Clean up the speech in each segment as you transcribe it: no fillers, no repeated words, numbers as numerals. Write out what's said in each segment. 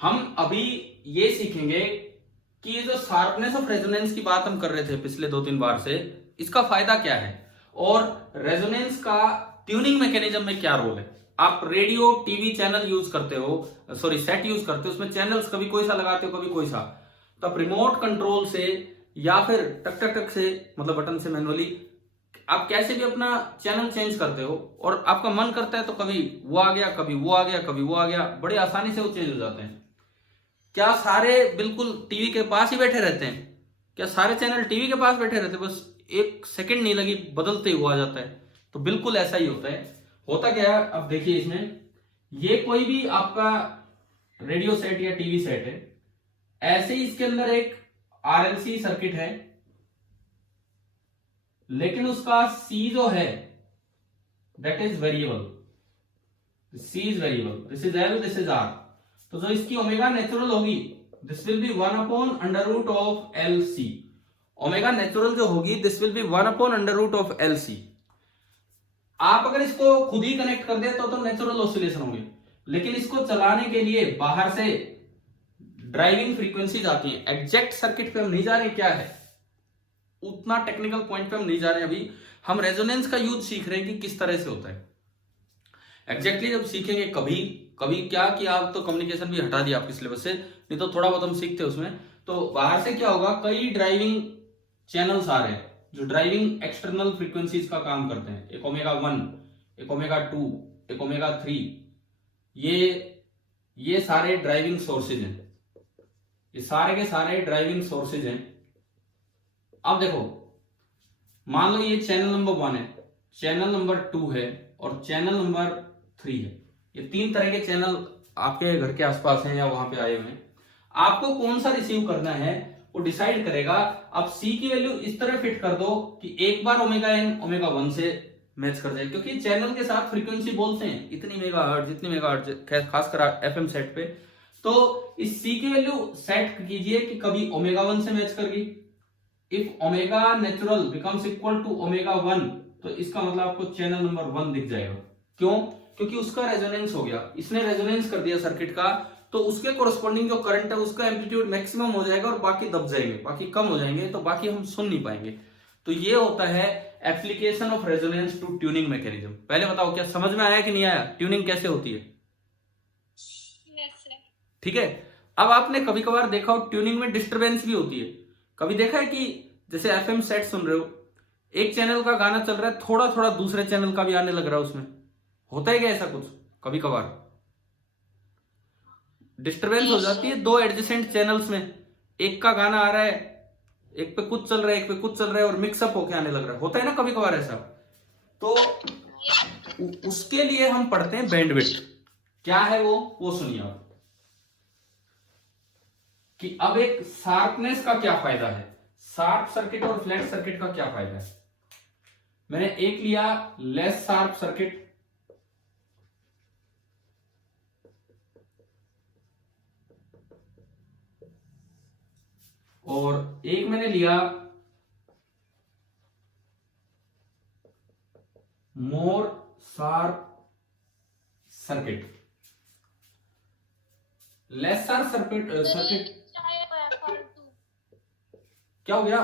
हम अभी ये सीखेंगे कि ये जो शार्पनेस ऑफ रेजोनेंस की बात हम कर रहे थे पिछले 2-3 बार से, इसका फायदा क्या है और रेजोनेंस का ट्यूनिंग मैकेनिज्म में क्या रोल है। आप रेडियो टीवी चैनल यूज करते हो, सॉरी सेट यूज करते हो, उसमें चैनल्स कभी कोई सा लगाते हो कभी कोई सा, तो आप रिमोट कंट्रोल से या फिर टक टक टक से, मतलब बटन से मैनुअली आप कैसे भी अपना चैनल चेंज करते हो और आपका मन करता है तो कभी वो आ गया, कभी वो आ गया, कभी वो आ गया, बड़े आसानी से वो चेंज हो जाते हैं। क्या सारे बिल्कुल टीवी के पास ही बैठे रहते हैं? क्या सारे चैनल टीवी के पास बैठे रहते हैं? बस एक सेकंड नहीं लगी बदलते ही हुआ आ जाता है? तो बिल्कुल ऐसा ही होता है। होता क्या है, अब देखिए इसमें, ये कोई भी आपका रेडियो सेट या टीवी सेट है, ऐसे ही इसके अंदर एक आरएलसी सर्किट है, लेकिन उसका सी जो है that is variable. C is variable, this is L, this is R. तो जो इसकी ओमेगा नेचुरल होगी, दिस विल बी 1/√ऑफ एल सी। ओमेगा नेचुरल जो होगी दिस विल बी 1/√ऑफ एल सी। आप अगर इसको खुद ही कनेक्ट कर दे तो नेचुरल ऑसिलेशन होंगे, लेकिन इसको चलाने के लिए बाहर से ड्राइविंग फ्रीक्वेंसीज आती हैं। एग्जैक्ट सर्किट पे हम नहीं जा रहे, क्या है उतना टेक्निकल पॉइंट पे हम नहीं जा रहे हैं अभी। हम रेजोनेंस का यूज सीख रहे हैं कि किस तरह से होता है। एग्जैक्टली जब सीखेंगे कभी कभी क्या कि आप तो कम्युनिकेशन भी हटा दिया आपके सिलेबस से, नहीं तो थोड़ा बहुत हम सीखते हैं उसमें। तो बाहर से क्या होगा, कई ड्राइविंग चैनल्स आ रहे हैं जो ड्राइविंग एक्सटर्नल फ्रीक्वेंसीज का काम करते हैं। एक ओमेगा 1, एक ओमेगा 2, एक ओमेगा 3, ये सारे ड्राइविंग सोर्सेज हैं। ये सारे के सारे ड्राइविंग सोर्सेज हैं। अब देखो, मान लो ये चैनल नंबर 1 है, चैनल नंबर 2 है और चैनल नंबर 3 है। ये 3 तरह के चैनल आपके घर के आसपास हैं या वहां पे आए हुए हैं। आपको कौन सा रिसीव करना है वो डिसाइड करेगा। आप सी की वैल्यू इस तरह फिट कर दो कि एक बार ओमेगा एन ओमेगा 1 से मैच कर जाए, क्योंकि चैनल के साथ फ्रीक्वेंसी बोलते हैं इतनी मेगाहर्ट्ज, जितनी मेगाहर्ट्ज, खासकर एफएम सेट पे। तो इस सी की वैल्यू सेट कीजिए कि कभी ओमेगा 1 से मैच कर गई। If omega natural becomes equal to omega 1, तो इसका मतलब आपको चैनल नंबर 1 दिख जाएगा। क्यों? क्योंकि उसका रेजोनेंस हो गया, इसने रेजोनेंस कर दिया सर्किट का, तो उसके कोरस्पॉन्डिंग जो करंट है उसका एम्पलीट्यूड मैक्सिमम हो जाएगा और बाकी दब जाएंगे, बाकी कम हो जाएंगे, तो बाकी हम सुन नहीं पाएंगे। तो ये होता है application of resonance to tuning mechanism. पहले बताओ क्या समझ में आया कि नहीं आया, ट्यूनिंग कैसे होती है? ठीक है। अब आपने कभी कभार देखा हो ट्यूनिंग में डिस्टरबेंस भी होती है। कभी देखा है कि जैसे एफएम सेट सुन रहे हो, एक चैनल का गाना चल रहा है, थोड़ा थोड़ा दूसरे चैनल का भी आने लग रहा है, उसमें होता है क्या ऐसा कुछ? कभी कभार डिस्टरबेंस हो जाती है दो एडजेसेंट चैनल्स में, एक का गाना आ रहा है, एक पे कुछ चल रहा है, एक पे कुछ चल रहा है और मिक्सअप होके आने लग रहा है, होता है ना कभी कभार ऐसा। तो उसके लिए हम पढ़ते हैं बैंडविड्थ। क्या है वो सुनिए आप, कि अब एक शार्पनेस का क्या फायदा है, शार्प सर्किट और फ्लैट सर्किट का क्या फायदा है। मैंने एक लिया लेस शार्प सर्किट, और एक मैंने लिया मोर sharp circuit. Less sharp circuit क्या हो गया?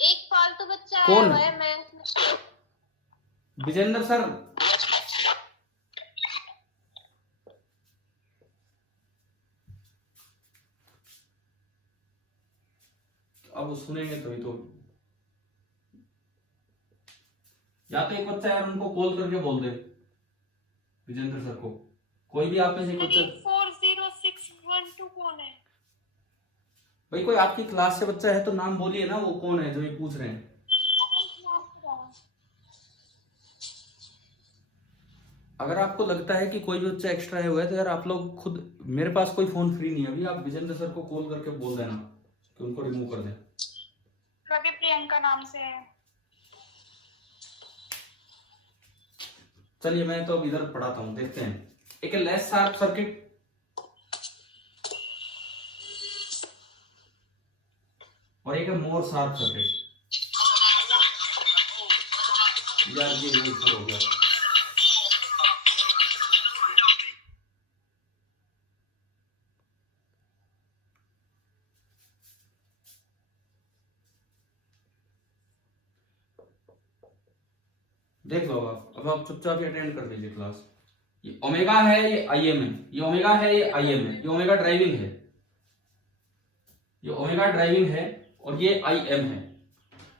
एक फालतू बच्चा आया कौन? हुआ है, मैं विजेंद्र सर। अब वो सुनेंगे तो ही तो, या तो एक बच्चा यार उनको कॉल करके बोल दे विजेंद्र सर को, कोई भी आप में से कुछ। 40612 कौन है? भाई कोई आपकी क्लास से बच्चा है तो नाम बोलिए ना, वो कौन है जो ये पूछ रहे हैं। अगर आपको लगता है कि कोई भी बच्चा एक्स्ट्रा है हुआ है तो यार आप लोग खुद, मेरे पास कोई फोन फ्री नहीं है अभी, आप विजेंद्र सर को कॉल करके बोल देना कि उनको रिमूव कर दें। कभी प्रियंका नाम से है। चलिए मैं तो अब इधर पढ़ाता हूं, देखते हैं। एक लेस शार्प सर्किट और एक मोर शार्प सर्किट। यार ये हो गया। देख लो आप, अब आप चुपचाप अटेंड कर लीजिए क्लास। ये ओमेगा है, ये आई एम है, ये ओमेगा है, ये आई एम है, ये ओमेगा ड्राइविंग है, ये ओमेगा ड्राइविंग है, और ये आई एम है।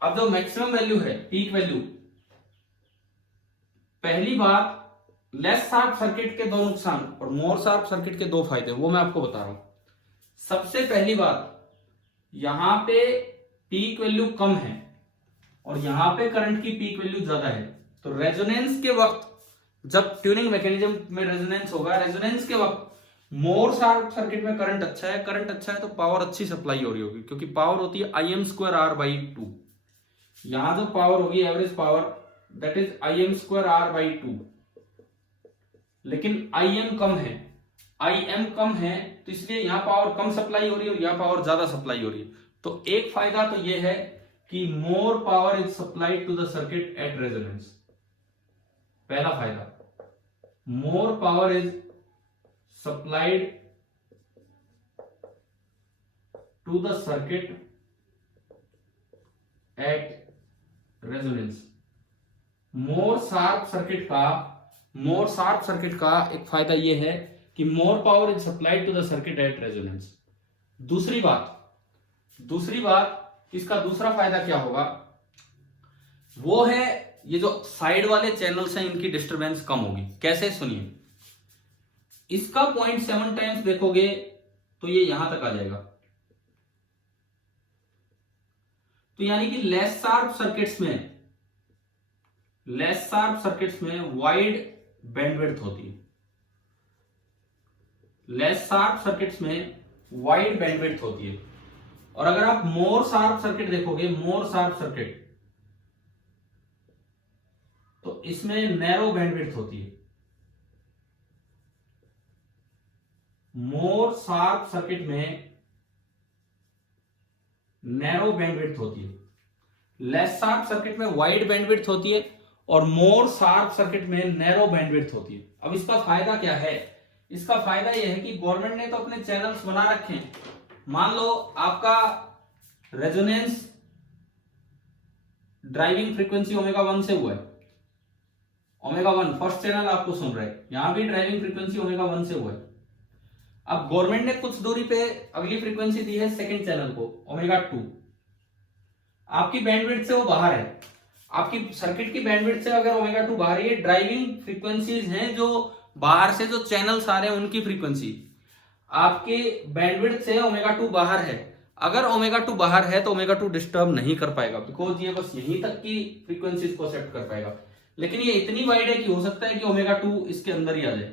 अब जो मैक्सिमम वैल्यू है, पीक वैल्यू, पहली बात, लेस शार्प सर्किट के दो नुकसान और मोर शार्प सर्किट के दो फायदे, वो मैं आपको बता रहा हूं। सबसे पहली बात, यहां पे पीक वैल्यू कम है और यहां पे करंट की पीक वैल्यू ज्यादा है, तो रेजोनेंस के वक्त, जब ट्यूनिंग मैकेनिज्म में रेजोनेंस होगा, रेजोनेंस के वक्त मोर शार्प सर्किट में करंट अच्छा है, करंट अच्छा है तो पावर अच्छी सप्लाई हो रही होगी, क्योंकि पावर होती है I M square R by two. यहां जो पावर होगी average power, that is I M square R by two. लेकिन आई एम कम है, आई एम कम है, तो इसलिए यहां पावर कम सप्लाई हो रही है और यहां पावर ज्यादा सप्लाई हो रही है। तो एक फायदा तो यह है कि more power is supplied to the circuit at resonance. पहला फायदा, more power is supplied to the circuit at resonance. More sharp circuit का एक फायदा यह है कि more power is supplied to the circuit at resonance. दूसरी बात, इसका दूसरा फायदा क्या होगा, वो है ये जो साइड वाले चैनल्स हैं, इनकी डिस्टरबेंस कम होगी। कैसे, सुनिए। इसका 0.7 टाइम्स देखोगे तो ये यहां तक आ जाएगा, तो यानी कि लेस शार्प सर्किट्स में वाइड बैंडविड्थ होती है, लेस शार्प सर्किट्स में वाइड बैंडविड्थ होती है। और अगर आप मोर शार्प सर्किट देखोगे, मोर शार्प सर्किट, तो इसमें नैरो बैंडविड्थ होती है। मोर शार्प सर्किट में नैरो बैंडविड्थ होती है, लेस शार्प सर्किट में वाइड बैंडविड्थ होती है, और मोर शार्प सर्किट में नैरो बैंडविड्थ होती है। अब इसका फायदा क्या है? इसका फायदा यह है कि गवर्नमेंट ने तो अपने चैनल्स बना रखे हैं। मान लो आपका रेजोनेंस ड्राइविंग फ्रीक्वेंसी ओमेगा 1 से हुआ है, ओमेगा 1 फर्स्ट चैनल आपको सुन रहे हैं, यहां भी ड्राइविंग फ्रीक्वेंसी ओमेगा 1 से हुआ है। अब गवर्नमेंट ने कुछ दूरी पे अगली फ्रीक्वेंसी दी है सेकंड चैनल को, ओमेगा 2। आपकी बैंडविड्थ से वो बाहर है, आपकी सर्किट की बैंडविड्थ से अगर ओमेगा 2 बाहर है, ये ड्राइविंग फ्रीक्वेंसीज हैं जो बाहर से जो चैनल्स आ रहे हैं उनकी फ्रीक्वेंसी। आपके बैंडविड्थ से ओमेगा 2 बाहर है, अगर ओमेगा 2 बाहर है तो ओमेगा 2 डिस्टर्ब नहीं कर पाएगा, बिकॉज ये बस यहीं तक की फ्रीक्वेंसीज को एक्सेप्ट कर पाएगा। लेकिन ये इतनी वाइड है कि हो सकता है कि ओमेगा 2 इसके अंदर ही आ जाए,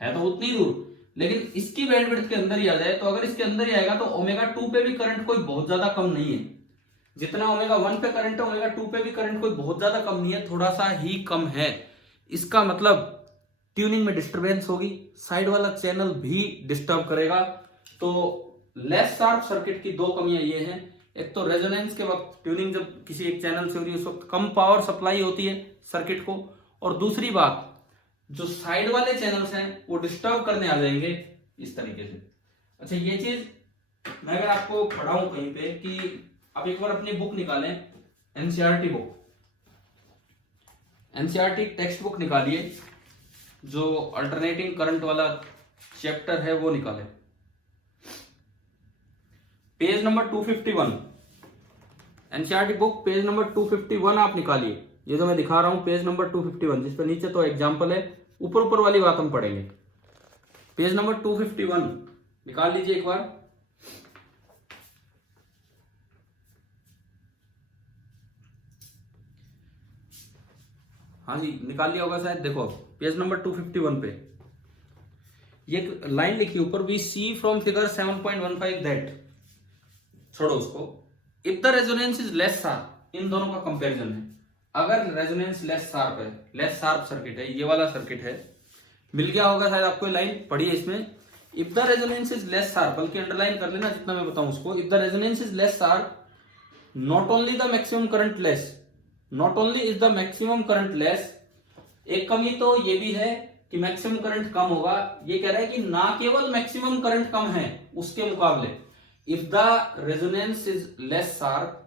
है तो उतनी दूर, लेकिन इसकी बैंडविड्थ के अंदर ही आ जाए। तो अगर इसके अंदर ही आएगा तो ओमेगा 2 पे भी करंट कोई बहुत ज्यादा कम नहीं है, जितना ओमेगा 1 पे करंट है ओमेगा 2 पे भी करंट कोई बहुत ज्यादा कम नहीं है, थोड़ा सा ही कम है। इसका मतलब ट्यूनिंग में डिस्टरबेंस होगी, साइड वाला चैनल भी डिस्टर्ब करेगा। तो लेस शार्प सर्किट की दो कमियां ये हैं, एक तो रेजोनेंस के वक्त ट्यूनिंग जब किसी एक चैनल से हो रही है उस वक्त कम पावर सप्लाई होती है सर्किट को, और दूसरी बात जो साइड वाले चैनल्स हैं वो डिस्टर्ब करने आ जाएंगे इस तरीके से। अच्छा, ये चीज मैं अगर आपको पढ़ाऊं कहीं पे कि आप एक बार अपनी बुक निकालें, NCERT book, NCERT text book निकालिए, जो अल्टरनेटिंग करंट वाला चैप्टर है वो निकालें, page number 251, NCERT book page number 251 आप निकालिए। ये जो मैं दिखा रहा हूं पेज नंबर 251, जिस पर नीचे तो एग्जाम्पल है, ऊपर वाली बात हम पढ़ेंगे। पेज नंबर 251 निकाल लीजिए एक बार। हाँ जी, निकाल लिया होगा शायद। देखो पेज नंबर 251 पे ये लाइन लिखी ऊपर, we see from figure 7.15 that, छोड़ो उसको, if the resonance is less sharp, इन दोनों का कंपैरिजन है। अगर रेजोनेंस लेस शार्प है, लेस शार्प सर्किट है, ये वाला सर्किट है, मिल गया होगा शायद आपको लाइन, पढ़िए इसमें, if the resonance is less sharp, बल्कि अंडरलाइन कर लेना जितना मैं बताऊं उसको, if the resonance is less sharp, not only the maximum current less, not only is the maximum current less, एक कमी तो ये भी है कि मैक्सिमम करंट कम होगा। ये कह रहा है कि ना केवल मैक्सिमम करंट कम है उसके मुकाबले, if the resonance is less sharp,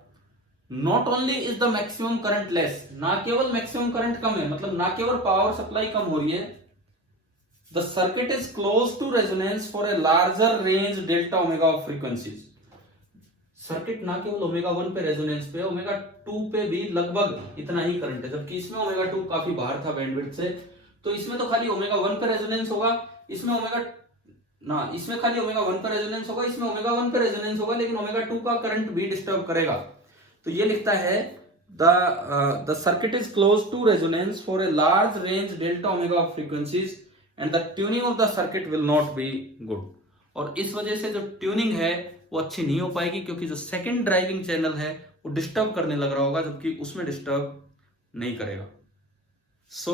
not only is the maximum current less, ना केवल मैक्सिमम करंट कम है, मतलब ना केवल पावर सप्लाई कम हो रही है, the circuit is close to resonance for a larger range delta omega of frequencies. Circuit ना केवल ओमेगा 1 पे रेजोनेंस पे, ओमेगा 2 पे भी लगभग इतना ही करंट है, जबकि इसमें ओमेगा 2 काफी बाहर था बैंडविड्थ से, तो इसमें तो खाली ओमेगा 1 पे रेजोनेंस होगा, इसमें खाली ओमेगा 1 पे रेजोनेंस होगा, इसमें ओमेगा 1 पे रेजोनेंस होगा, लेकिन ओमेगा 2 का करंट भी डिस्टर्ब करेगा। तो ये लिखता है the circuit is close to resonance for a large range delta omega of frequencies and the tuning of the circuit will not be good. और इस वजह से जो ट्यूनिंग है वो अच्छी नहीं हो पाएगी, क्योंकि जो सेकंड ड्राइविंग चैनल है वो डिस्टर्ब करने लग रहा होगा, जबकि उसमें डिस्टर्ब नहीं करेगा। So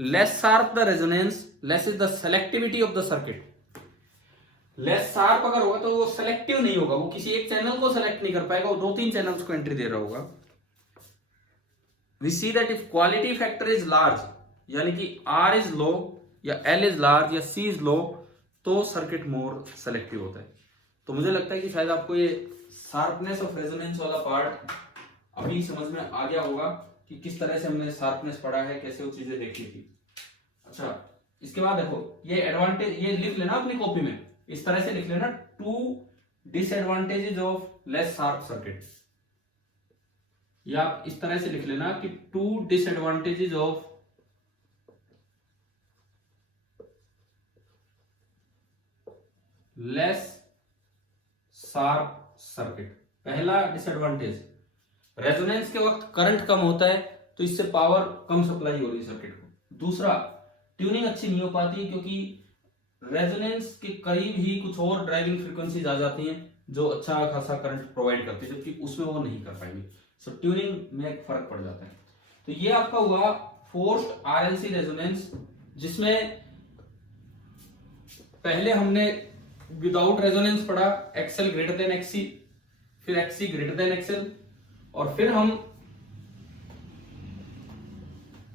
less sharp the resonance, less is the selectivity of the circuit. Less sharp अगर होगा तो वो सेलेक्टिव नहीं होगा, वो किसी एक चैनल को सेलेक्ट नहीं कर पाएगा, वो 2-3 चैनल्स को एंट्री दे रहा होगा। We see that if quality factor is large, यानी कि R इज लो या L इज लार्ज या C इज लो, तो सर्किट मोर सेलेक्टिव होता है। तो मुझे लगता है कि शायद आपको ये शार्पनेस ऑफ रेजोनेंस वाला पार्ट अभी समझ में आ गया होगा कि किस तरह से हमने शार्पनेस पढ़ा है, कैसे वो चीजें देखी थी। अच्छा, इसके बाद देखो ये एडवांटेज, ये लिख लेना अपनी कॉपी में, इस तरह से लिख लेना, 2 disadvantages of less sharp circuit, या आप इस तरह से लिख लेना कि 2 disadvantages of less sharp circuit. पहला डिसएडवांटेज, रेजोनेंस के वक्त करंट कम होता है, तो इससे पावर कम सप्लाई हो रही है सर्किट को। दूसरा, ट्यूनिंग अच्छी नहीं हो पाती, क्योंकि रेजोनेंस के करीब ही कुछ और ड्राइविंग फ्रीक्वेंसीज आ जाती हैं जो अच्छा खासा करंट प्रोवाइड करती है, जबकि उसमें वो नहीं कर पाएंगे। सो ट्यूनिंग में एक फर्क पड़ जाता है। तो ये आपका हुआ फोर्स्ड आरएलसी रेजोनेंस, जिसमें पहले हमने विदाउट रेजोनेंस पढ़ा, एक्सएल ग्रेटर देन एक्सी, फिर एक्सी ग्रेटर देन एक्सएल, और फिर हम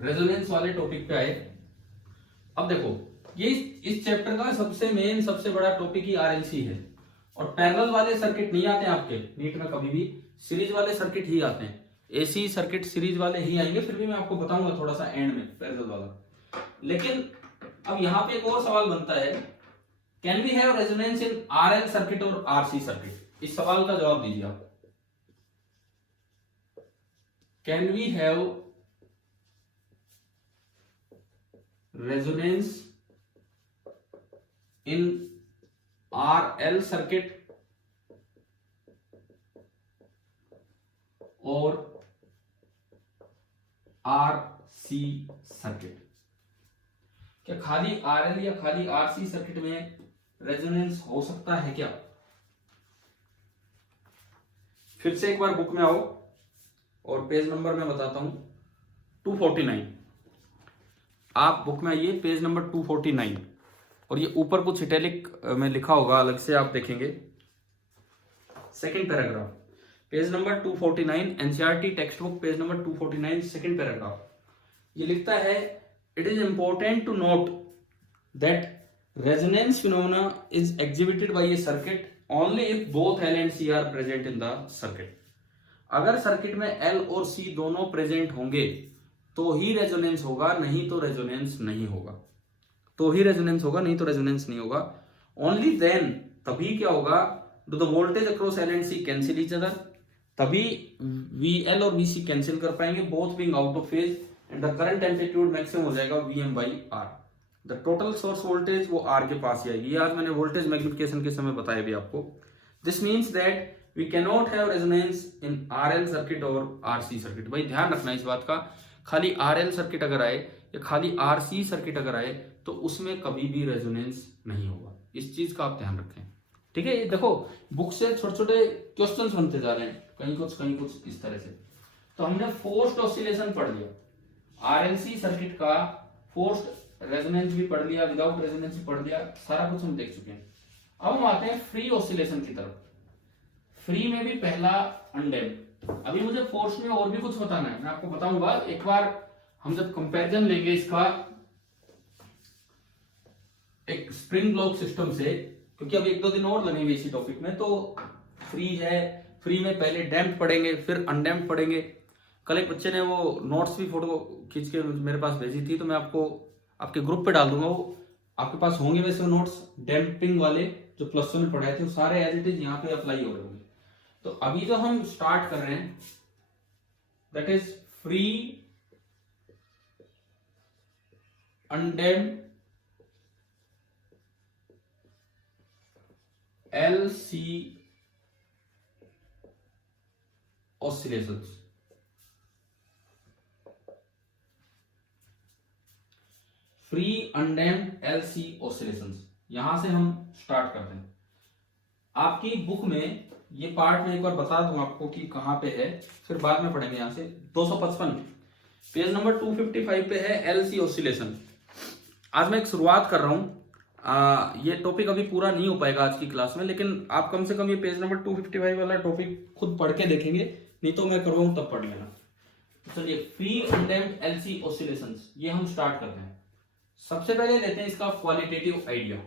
रेजोनेंस वाले टॉपिक पे आए। अब देखो ये इस चैप्टर का सबसे मेन, सबसे बड़ा टॉपिक ही आरएलसी है, और पैरेलल वाले सर्किट नहीं आते हैं आपके नीट में कभी भी, सीरीज वाले सर्किट ही आते हैं। एसी सर्किट सीरीज वाले ही आएंगे, फिर भी मैं आपको बताऊंगा थोड़ा सा एंड में पैरेलल वाला। लेकिन अब यहां पे एक और सवाल बनता है, can we have resonance in RL circuit और आरसी सर्किट? इस सवाल का जवाब दीजिए आप। Can we have resonance in RL circuit और आरसी सर्किट? क्या खाली आरएल या खाली आरसी सर्किट में रेजोनेंस हो सकता है क्या? फिर से एक बार बुक में आओ और पेज नंबर मैं बताता हूं, 249। आप बुक में आइए, पेज नंबर 249, और ये ऊपर कुछ इटैलिक में लिखा होगा, अलग से आप देखेंगे। Second paragraph, page number 249, NCERT text book, page number 249, second paragraph. ये लिखता है, it is important to note that resonance phenomena is exhibited by a circuit only if both L and C are present in the circuit. अगर circuit में L और C दोनों present होंगे तो ही resonance होगा, नहीं तो रेजोनेंस नहीं होगा। तो ही रेजोनेंस होगा, नहीं तो रेजोनेंस नहीं होगा। ओनली देन, तभी क्या होगा, do the voltage across L and C cancel each other, तभी वी एल और वी सी कैंसिल कर पाएंगे, both being out of phase, and the current amplitude maximum हो जाएगा VM by R. The total source voltage वो R के पास ही आएगी। ये आज मैंने वोल्टेज मैग्निफिकेशन के समय बताया भी आपको। This means that we can not have resonance in RL circuit और आरसी सर्किट। भाई ध्यान रखना इस बात का, खाली आरएल सर्किट अगर आए या खाली आरसी सर्किट अगर आए तो उसमें कभी भी रेजोनेंस नहीं होगा। इस चीज का आप ध्यान रखें, ठीक है। ये देखो बुक से छोटे छोटे क्वेश्चंस बनते जा रहे हैं, कहीं कुछ इस तरह से। तो हमने फोर्स्ड ऑसिलेशन पढ़ लिया, आरएलसी सर्किट का फोर्स्ड रेजोनेंस भी पढ़ लिया, विदाउट रेजोनेंस भी पढ़ लिया, सारा कुछ हम देख चुके हैं। अब हम आते हैं फ्री ऑसिलेशन की तरफ। फ्री में भी पहला अनडैम्प्ड। अभी मुझे फोर्स में और भी कुछ बताना है, मैं आपको बताऊंगा एक बार। हम जब कंपैरिजन लेंगे इसका एक स्प्रिंग ब्लॉक सिस्टम से, क्योंकि अब 1-2 दिन और लगेंगे इसी टॉपिक में, तो फ्री है फ्री में पहले डैम्प पढ़ेंगे, फिर अनडैम्प पढ़ेंगे। कल एक बच्चे ने वो नोट्स भी फोटो खींच के मेरे पास भेजी थी, तो मैं आपको आपके ग्रुप पे डाल दूंगा, वो आपके पास होंगे वैसे वो नोट्स डैम्पिंग वाले जो प्लस वन में पढ़ाए थे, वो सारे एज इट इज यहाँ पे अप्लाई हो रहे होंगे। तो अभी जो हम स्टार्ट कर रहे हैं that is free undamped LC oscillations. Free undamped LC oscillations, यहां से हम स्टार्ट करते हैं। आपकी बुक में ये पार्ट मैं एक बार बता दूं आपको कि कहां पे है, फिर बाद में पढ़ेंगे। यहां से 255 पेज नंबर 255 पे है LC ऑसिलेशन। आज मैं एक शुरुआत कर रहा हूं, ये टॉपिक अभी पूरा नहीं हो पाएगा आज की क्लास में, लेकिन आप कम से कम ये पेज नंबर 255 वाला टॉपिक खुद पढ़ के देखेंगे, नहीं तो मैं करवाऊं तब पढ़ लेना। तो चलिए, फ्री अनडैम्प्ड LC ऑसिलेशंस ये हम स्टार्ट करते हैं। सबसे पहले लेते हैं इसका क्वालिटेटिव आइडिया।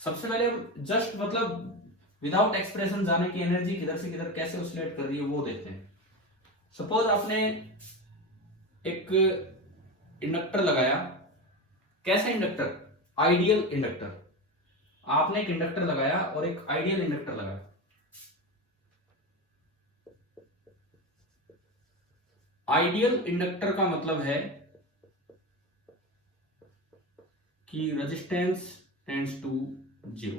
सबसे पहले जस्ट मतलब विदाउट एक्सप्रेशन जाने की एनर्जी किधर से किधर कैसे ऑसिलेट कर रही है वो देखते हैं। सपोज आपने एक इंडक्टर लगाया। कैसा इंडक्टर? Ideal inductor. आपने एक इंडक्टर लगाया और एक आइडियल इंडक्टर लगाया। आइडियल इंडक्टर का मतलब है कि रेजिस्टेंस टेंड्स टू जीरो,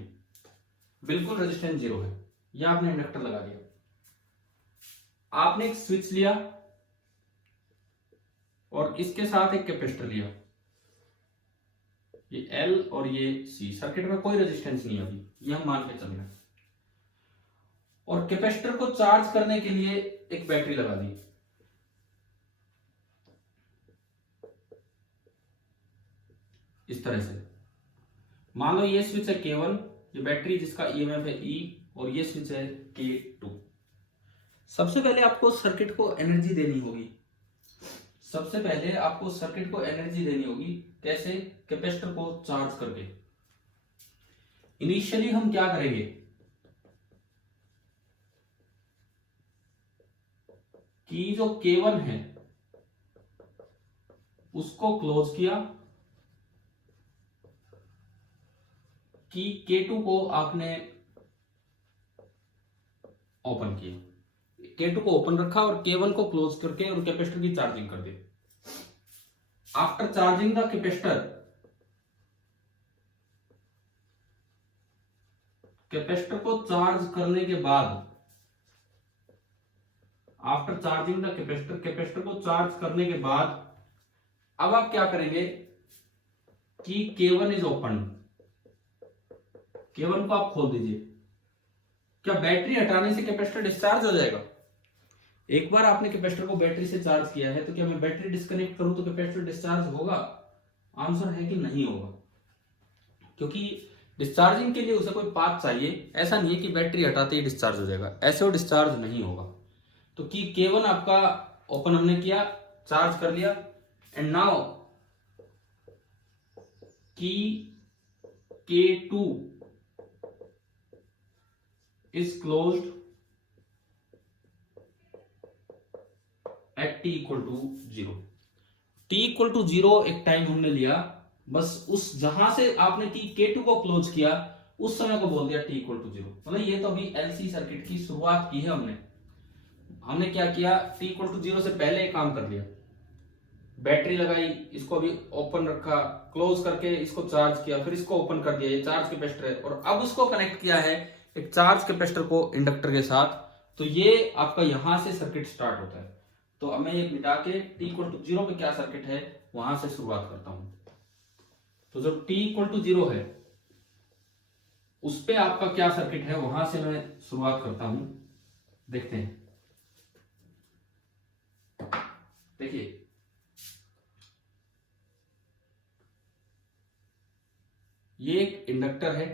बिल्कुल रेजिस्टेंस जीरो है। यह आपने इंडक्टर लगा दिया। आपने एक स्विच लिया और इसके साथ एक कैपेसिटर लिया, ये L और ये C। सर्किट में कोई रेजिस्टेंस नहीं है अभी, ये हम मान के चल रहे हैं। और कैपेसिटर को चार्ज करने के लिए एक बैटरी लगा दी। इस तरह से मान लो ये स्विच है K1, ये बैटरी जिसका EMF है E, और ये स्विच है K2। सबसे पहले आपको सर्किट को एनर्जी देनी होगी। सबसे पहले आपको सर्किट को एनर्जी देनी होगी। कैसे? कैपेसिटर को चार्ज करके। इनिशियली हम क्या करेंगे कि जो K1 है उसको क्लोज किया, कि K2 को आपने ओपन किया। K2 को ओपन रखा और K1 को क्लोज करके और कैपेसिटर की चार्जिंग कर दी। After charging the capacitor, capacitor को चार्ज करने के बाद, after charging the capacitor, capacitor को चार्ज करने के बाद अब आप क्या करेंगे कि K1 इज ओपन, K1 को आप खोल दीजिए। क्या बैटरी हटाने से कैपेसिटर डिस्चार्ज हो जाएगा? एक बार आपने कैपेसिटर को बैटरी से चार्ज किया है, तो क्या मैं बैटरी डिस्कनेक्ट करूं तो कैपेसिटर डिस्चार्ज होगा? आंसर है कि नहीं होगा, क्योंकि डिस्चार्जिंग के लिए उसे कोई पाथ चाहिए। ऐसा नहीं है कि बैटरी हटाते ही डिस्चार्ज हो जाएगा, ऐसे वो डिस्चार्ज नहीं होगा। तो कि K1 आपका ओपन हमने किया, चार्ज कर लिया, एंड नाउ कि K2 is closed at t equal to 0। t equal to 0 एक टाइम हमने लिया, बस उस जहां से आपने कि K2 को क्लोज किया उस समय को बोल दिया t equal to 0। मतलब ये तो अभी LC सर्किट की शुरुआत की है हमने क्या किया, t equal to 0 से पहले एक काम कर लिया। बैटरी लगाई, इसको अभी ओपन रखा, क्लोज करके इसको चार्ज किया, फिर इसको ओपन कर दिया, ये चार्ज कैपेसिटर है, और अब उसको कनेक्ट किया है एक चार्ज कैपेसिटर को इंडक्टर के साथ। तो ये आपका यहां से सर्किट स्टार्ट होता है। तो अब मैं ये मिटा के t इक्वल टू 0 पे क्या सर्किट है वहां से शुरुआत करता हूं। तो जब t इक्वल टू 0 है उस पे आपका क्या सर्किट है वहां से मैं शुरुआत करता हूं। देखते हैं, देखिए ये एक इंडक्टर है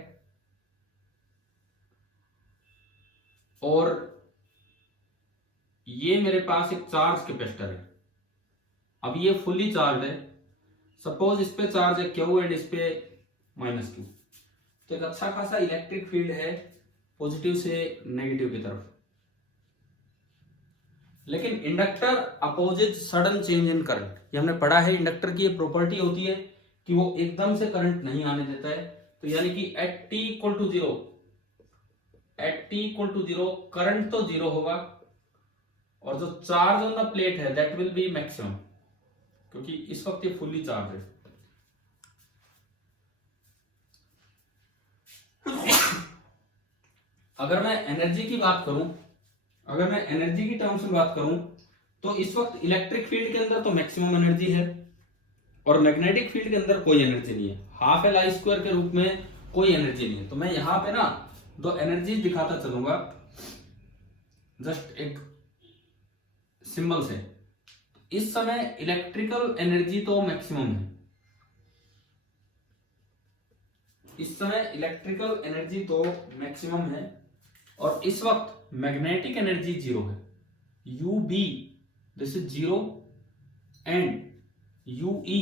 और ये मेरे पास एक चार्ज कैपेसिटर है। अब ये फुल्ली चार्ज है, सपोज इस पे चार्ज है Q एंड इस पे -Q, तो एक अच्छा खासा इलेक्ट्रिक फील्ड है पॉजिटिव से नेगेटिव की तरफ। लेकिन inductor opposite sudden change in current, ये हमने पढ़ा है इंडक्टर की ये प्रॉपर्टी होती है कि वो एकदम से करंट नहीं आने देता है। तो यानी कि at T equal to zero current तो जीरो होगा, और जो चार्ज ऑन द प्लेट है दैट विल बी मैक्सिमम, क्योंकि इस वक्त ये फुल्ली चार्ज है। अगर मैं एनर्जी की बात करूं, अगर मैं एनर्जी की टर्म्स में बात करूं, तो इस वक्त इलेक्ट्रिक फील्ड के अंदर तो मैक्सिमम एनर्जी है, और मैग्नेटिक फील्ड के अंदर कोई एनर्जी नहीं है। हाफ एल आई स्क्वायर के रूप में कोई एनर्जी नहीं है। तो मैं यहां पे ना दो एनर्जी दिखाता चलूंगा जस्ट एक सिंबल से। इस समय इलेक्ट्रिकल एनर्जी तो मैक्सिमम है, इस समय इलेक्ट्रिकल एनर्जी तो मैक्सिमम है, और इस वक्त मैग्नेटिक एनर्जी जीरो है। U B this is zero and U E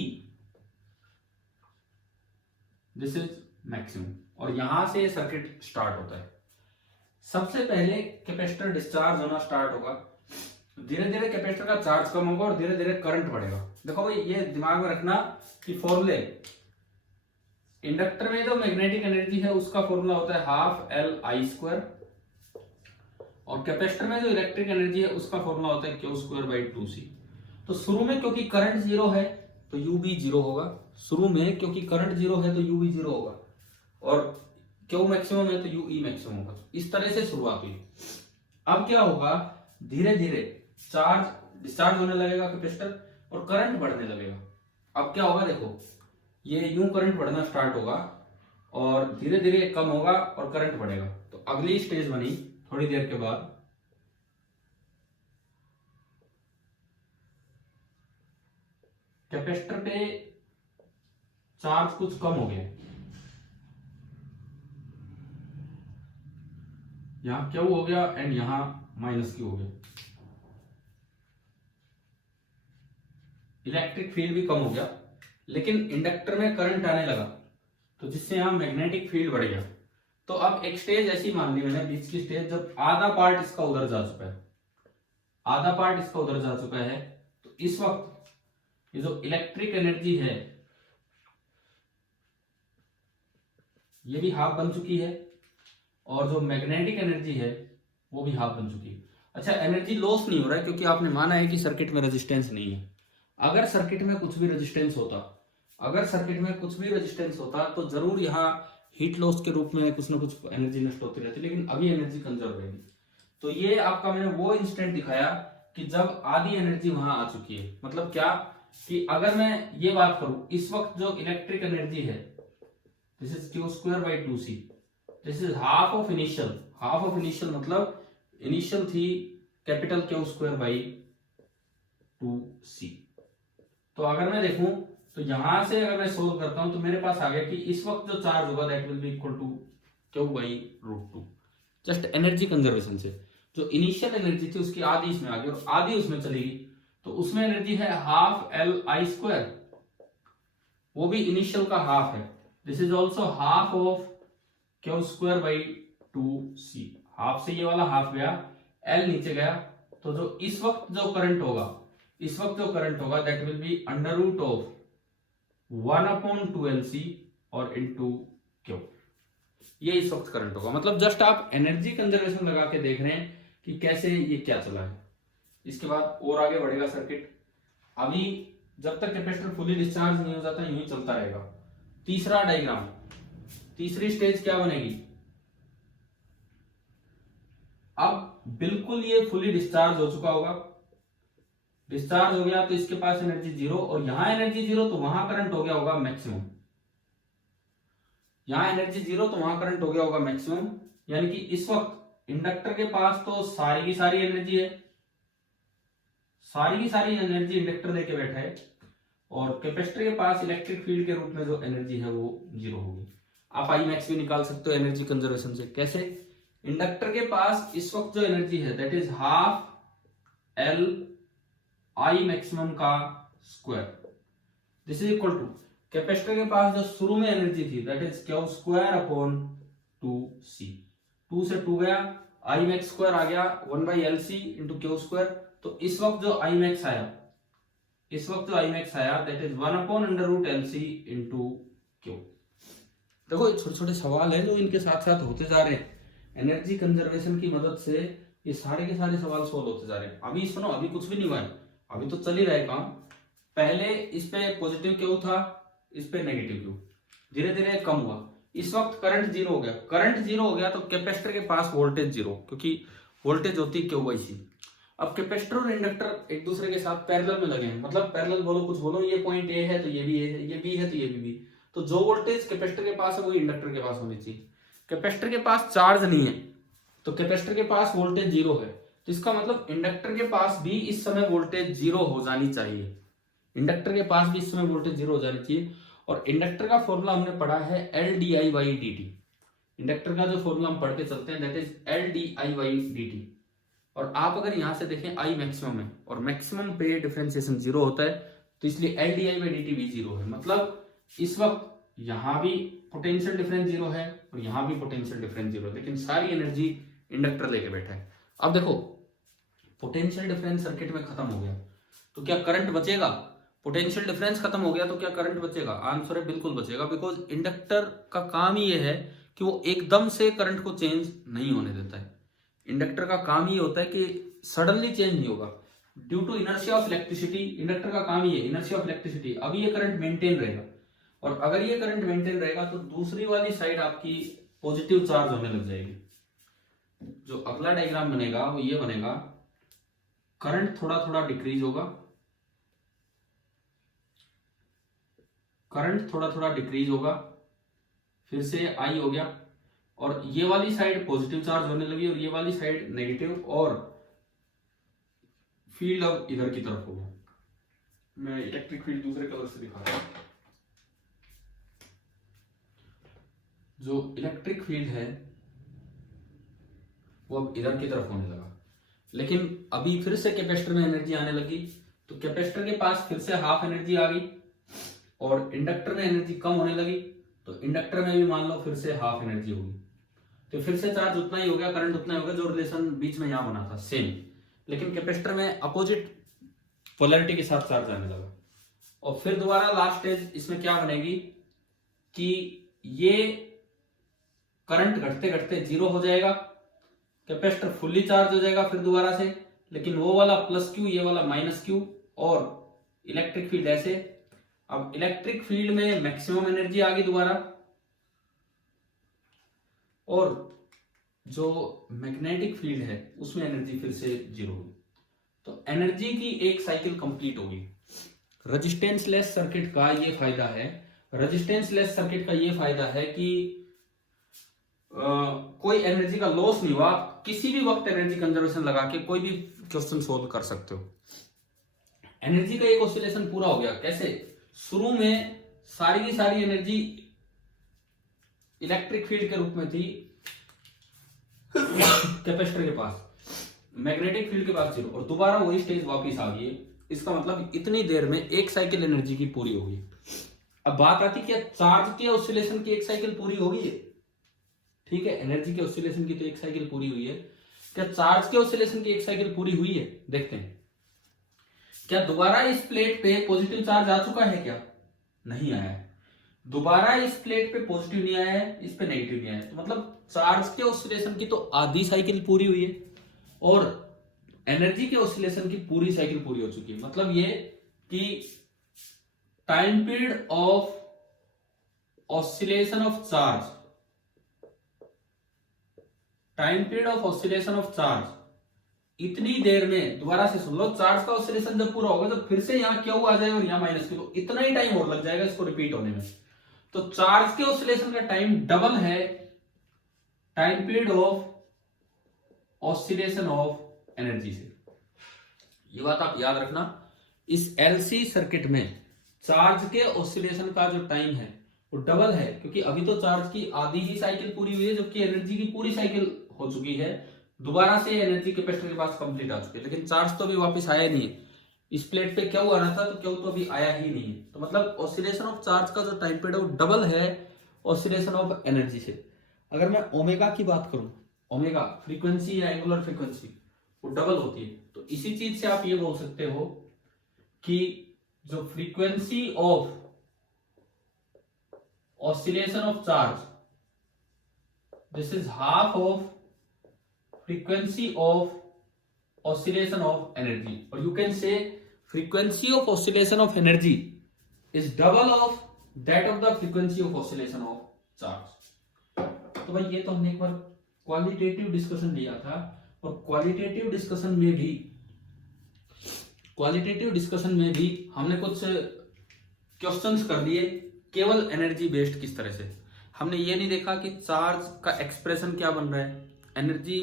this is maximum, और यहां से सर्किट स्टार्ट होता है। सबसे पहले कैपेसिटर डिस्चार्ज होना स्टार्ट होगा, धीरे धीरे कैपेसिटर का चार्ज कम होगा और धीरे धीरे करंट बढ़ेगा। देखो भाई ये दिमाग में रखना कि फॉर्मूले, इंडक्टर में जो मैग्नेटिक एनर्जी है उसका फॉर्मूला होता है हाफ एल आई स्क्वायर, और कैपेसिटर में जो इलेक्ट्रिक एनर्जी है उसका फॉर्मूला होता है Q स्क्वायर बाई 2C। तो शुरू में क्योंकि करंट जीरो है तो U भी जीरो होगा, शुरू में क्योंकि करंट जीरो है तो U भी जीरो होगा, और Q मैक्सिमम है तो U E मैक्सिमम होगा। इस तरह से शुरुआत हुई। अब क्या होगा, धीरे धीरे चार्ज डिस्चार्ज होने लगेगा कैपेसिटर और करंट बढ़ने लगेगा। अब क्या होगा, देखो ये यूं करंट बढ़ना स्टार्ट होगा और धीरे धीरे कम होगा और करंट बढ़ेगा। तो अगली स्टेज बनी थोड़ी देर के बाद, कैपेसिटर पे चार्ज कुछ कम हो गया, यहां Q हो गया एंड यहां -Q हो गया, इलेक्ट्रिक फील्ड भी कम हो गया, लेकिन इंडक्टर में करंट आने लगा तो जिससे यहां मैग्नेटिक फील्ड बढ़ गया। तो अब एक स्टेज ऐसी मान ली मैंने, बीच की स्टेज, जब आधा पार्ट इसका उधर जा चुका है, आधा पार्ट इसका उधर जा चुका है, तो इस वक्त ये जो इलेक्ट्रिक एनर्जी है ये भी हाफ बन चुकी है, और जो मैग्नेटिक एनर्जी है वो भी हाफ बन चुकी है। अच्छा, एनर्जी लॉस नहीं हो रहा है क्योंकि आपने माना है कि सर्किट में रेजिस्टेंस नहीं है। अगर सर्किट में कुछ भी रेजिस्टेंस होता, अगर सर्किट में कुछ भी रेजिस्टेंस होता तो जरूर यहाँ हीट लॉस के रूप में कुछ ना कुछ एनर्जी नष्ट होती रहती, लेकिन अभी एनर्जी कंजर्व रहेगी। तो ये आपका मैंने वो इंस्टेंट दिखाया कि जब आधी एनर्जी वहां आ चुकी है। मतलब क्या कि अगर मैं ये बात करूं, इस वक्त जो इलेक्ट्रिक एनर्जी है this is Q square by 2C, this is half of initial. Half of initial मतलब इनिशियल थी capital Q square by 2C। तो अगर मैं देखूं तो यहां से अगर मैं सोल्व करता हूं तो मेरे पास आ गया कि इस वक्त जो चार्ज होगा that will be equal to Q by √2। Just energy conservation से जो इनिशियल एनर्जी थी उसकी आधी इसमें आ गई और आधी उसमें चली गई, तो उसमें एनर्जी है हाफ एल आई स्क्वायर, वो भी इनिशियल का हाफ है। This is also half of Q square by 2C। Half से ये वाला हाफ गया, एल नीचे गया, तो जो इस वक्त जो करंट होगा, इस वक्त जो करंट होगा that will be under root of 1/2LC और इनटू Q। ये इस वक्त करंट होगा। मतलब जस्ट आप एनर्जी कंजर्वेशन लगा के देख रहे हैं कि कैसे ये क्या चला है। इसके बाद और आगे बढ़ेगा सर्किट। अभी जब तक कैपेसिटर फुली डिस्चार्ज नहीं हो जाता यूं ही चलता रहेगा। तीसरा डायग्राम, तीसरी स्टेज क्या बनेगी, अब बिल्कुल ये फुली डिस्चार्ज हो चुका होगा, डिस्चार्ज हो गया तो इसके पास एनर्जी जीरो, और यहां एनर्जी जीरो तो वहां करंट हो गया होगा मैक्सिमम। यहां एनर्जी जीरो तो वहां करंट हो गया होगा मैक्सिमम, यानी कि इस वक्त इंडक्टर के पास तो सारी की सारी एनर्जी है, सारी की सारी एनर्जी इंडक्टर देके बैठा है, और कैपेसिटर के पास इलेक्ट्रिक फील्ड के रूप में जो एनर्जी है वो जीरो होगी। आप आई मैक्स भी निकाल सकते हो एनर्जी कंजर्वेशन से। कैसे, इंडक्टर के पास इस वक्त जो एनर्जी है that is half L I maximum का square, this is equal to capacitor के पास जो शुरू में एनर्जी थी that is Q square upon 2c, 2 से 2 गया, आई मैक्स स्क्वायर आ गया 1/LC इंटू क्यू स्क्वायर। तो इस वक्त जो आई मैक्स आया, that is 1/√LC into Q. देखो छोटे छोटे सवाल है जो इनके साथ साथ होते जा रहे हैं, एनर्जी कंजर्वेशन की मदद से ये सारे के सारे सवाल सोल्व होते जा रहे हैं। अभी सुनो, अभी कुछ भी नहीं हुआ है, अभी तो चल ही रहा है काम। पहले इस पे पॉजिटिव क्यू था, इस पे नेगेटिव क्यू, धीरे धीरे कम हुआ। इस वक्त करंट जीरो हो गया, तो कैपेसिटर के पास वोल्टेज जीरो, क्योंकि वोल्टेज होती है KYC। अब कैपेसिटर और इंडक्टर एक दूसरे के साथ पैरेलल में लगे हैं, मतलब पैरेलल बोलो कुछ बोलो, ये पॉइंट ए है तो ये भी ए है, ये बी है तो ये भी बी। तो जो वोल्टेज कैपेसिटर के पास है वही इंडक्टर के पास होनी चाहिए। कैपेसिटर के पास चार्ज नहीं है तो कैपेसिटर के पास वोल्टेज जीरो है, तो इसका मतलब इंडक्टर के पास भी इस समय वोल्टेज जीरो हो जानी चाहिए, और इंडक्टर का फॉर्मूला हमने पढ़ा है LdI/dt। इंडक्टर का जो फॉर्मूला हम पढ़ के चलते हैं दैट इज LdI/dt। और आप अगर यहां से देखें I मैक्सिमम है और मैक्सिमम पे डिफरेंशिएशन जीरो होता है, तो इसलिए LdI/dt भी जीरो है। मतलब इस वक्त यहां भी पोटेंशियल डिफरेंस जीरो है और यहां भी पोटेंशियल डिफरेंस जीरो है, लेकिन सारी एनर्जी इंडक्टर लेके बैठा है। अब देखो पोटेंशियल डिफरेंस सर्किट में खत्म हो गया तो क्या करंट बचेगा? पोटेंशियल डिफरेंस खत्म हो गया तो क्या करंट बचेगा? आंसर है बिल्कुल बचेगा, बिकॉज इंडक्टर का काम ही ये है कि वो एकदम से करंट को चेंज नहीं होने देता है। इंडक्टर का काम ही होता है कि सडनली चेंज नहीं होगा due to inertia of electricity. Inductor का काम ही है इनर्शिया ऑफ इलेक्ट्रिसिटी। अभी ये करंट मेंटेन रहेगा, और अगर ये करंट मेंटेन रहेगा तो दूसरी वाली साइड आपकी पॉजिटिव चार्ज होने लग जाएगी। जो अगला डायग्राम बनेगा वो ये बनेगा, करंट थोड़ा थोड़ा डिक्रीज होगा, फिर से आई हो गया, और ये वाली साइड पॉजिटिव चार्ज होने लगी और ये वाली साइड नेगेटिव, और फील्ड अब इधर की तरफ होगा। मैं इलेक्ट्रिक फील्ड दूसरे कलर से दिखा रहा हूं। जो इलेक्ट्रिक फील्ड है वो अब इधर की तरफ होने लगा, लेकिन अभी फिर से कैपेसिटर में एनर्जी आने लगी, तो कैपेसिटर के पास फिर से हाफ एनर्जी आ गई, और इंडक्टर में एनर्जी कम होने लगी, तो इंडक्टर में भी मान लो फिर से हाफ एनर्जी होगी, तो फिर से चार्ज उतना ही हो गया, करंट उतना ही हो गया, जो रिलेशन बीच में यहां बना था सेम, लेकिन कैपेसिटर में अपोजिट पोलैरिटी के साथ चार्ज आने लगा। और फिर दोबारा लास्ट स्टेज इसमें क्या बनेगी कि ये करंट घटते घटते जीरो हो जाएगा, कैपेसिटर फुल्ली चार्ज हो जाएगा फिर दोबारा से, लेकिन वो वाला प्लस क्यू, ये वाला माइनस क्यू, और इलेक्ट्रिक फील्ड ऐसे। अब इलेक्ट्रिक फील्ड में मैक्सिमम एनर्जी आ गई दोबारा, और जो मैग्नेटिक फील्ड है उसमें एनर्जी फिर से जीरो हुई, तो एनर्जी की एक साइकिल कंप्लीट होगी। रेजिस्टेंसलेस सर्किट का ये फायदा है, कि कोई एनर्जी का लॉस नहीं हुआ। आप किसी भी वक्त एनर्जी कंजर्वेशन लगा के कोई भी क्वेश्चन सोल्व कर सकते हो। एनर्जी का एक ऑसिलेशन पूरा हो गया। कैसे? शुरू में सारी की सारी एनर्जी इलेक्ट्रिक फील्ड के रूप में थी कैपेसिटर के पास, मैग्नेटिक फील्ड के पास जीरो, और दोबारा वही स्टेज वापस आ गई। इसका मतलब इतनी देर में एक साइकिल एनर्जी की पूरी होगी। अब बात आती क्या चार्ज के ऑसिलेशन की एक साइकिल पूरी होगी है? ठीक है, एनर्जी के ऑसिलेशन की तो एक साइकिल पूरी हुई है, क्या चार्ज के ऑसिलेशन की एक साइकिल पूरी हुई है? देखते हैं। क्या दोबारा इस प्लेट पे पॉजिटिव चार्ज आ चुका है? क्या नहीं आया है। दोबारा इस प्लेट पे पॉजिटिव नहीं आया है, इस पे नेगेटिव नहीं आया है, तो मतलब चार्ज के ऑसिलेशन की तो आधी साइकिल पूरी हुई है, और एनर्जी के ऑसिलेशन की पूरी साइकिल पूरी हो चुकी है। मतलब ये कि time period of oscillation of charge, इतनी देर में, दोबारा से सुन लो, चार्ज का ऑसिलेशन जब पूरा होगा तो फिर से यहाँ क्यू आ जाएगा और यहाँ माइनस क्यू, तो इतना ही टाइम और लग जाएगा इसको रिपीट होने में। तो चार्ज के ऑसिलेशन का टाइम डबल है time period of oscillation of energy से। ये बात आप याद रखना। इस एलसी सर्किट में चार्ज के ऑसिलेशन का जो टाइम है वो डबल है, क्योंकि अभी तो चार्ज की आधी ही साइकिल पूरी हुई है, जबकि एनर्जी की पूरी साइकिल हो चुकी है। दोबारा से एनर्जी कैपेसिटर के पास कंप्लीट आ चुकी है, लेकिन चार्ज तो अभी वापस आया नहीं है। इस प्लेट पे क्यू आना था, तो क्यू तो अभी आया ही नहीं है। तो मतलब ऑसिलेशन ऑफ चार्ज का जो टाइम पीरियड है वो डबल है ऑसिलेशन ऑफ एनर्जी से। अगर मैं ओमेगा की बात करूं, ओमेगा फ्रीक्वेंसी या एंगुलर फ्रीक्वेंसी, वो डबल होती है। तो इसी चीज से आप ये बोल सकते हो कि जो frequency of oscillation of charge, this is half of frequency of oscillation of energy, or you can say frequency of oscillation of energy is double of that of the frequency of oscillation of charge। तो भाई ये तो हमने एक बार qualitative discussion लिया था, और qualitative discussion में भी हमने कुछ क्वेश्चंस कर दिए केवल एनर्जी बेस्ड। किस तरह से, हमने ये नहीं देखा कि चार्ज का एक्सप्रेशन क्या बन रहा है, एनर्जी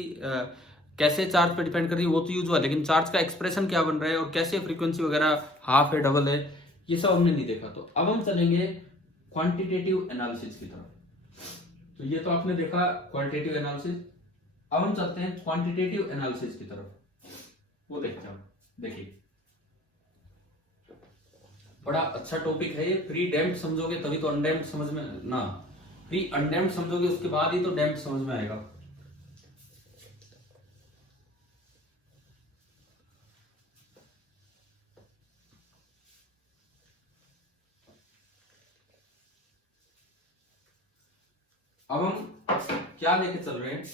कैसे चार्ज पे डिपेंड कर रही है वो तो यूज हुआ, लेकिन चार्ज का एक्सप्रेशन क्या बन रहा है और कैसे फ्रीक्वेंसी वगैरह हाफ है डबल है, ये सब हमने नहीं देखा। तो अब हम चलेंगे क्वांटिटेटिव एनालिसिस की तरफ। तो ये तो आपने देखा क्वालिटेटिव एनालिसिस, अब हम चलते हैं क्वांटिटेटिव एनालिसिस की तरफ। वो देखते हैं, देखिए बड़ा अच्छा टॉपिक है ये। प्री डैम्प्ड समझोगे तभी तो अनडैम्प्ड समझ में ना, प्री अनडैम्प्ड समझोगे उसके बाद ही तो डैम्प्ड समझ में आएगा। अब हम क्या लेके चल रहे हैं,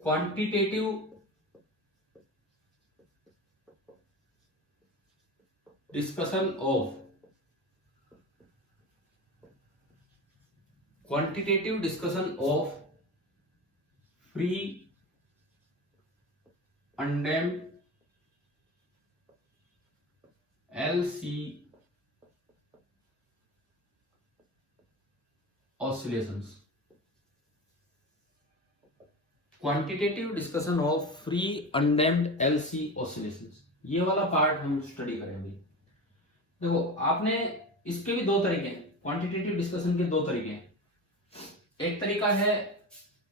quantitative discussion of free undamped LC oscillations. Quantitative discussion of free undamped LC oscillations, ये वाला पार्ट हम स्टडी करेंगे। देखो आपने इसके भी दो तरीके हैं, क्वांटिटेटिव डिस्कशन के दो तरीके हैं। एक तरीका है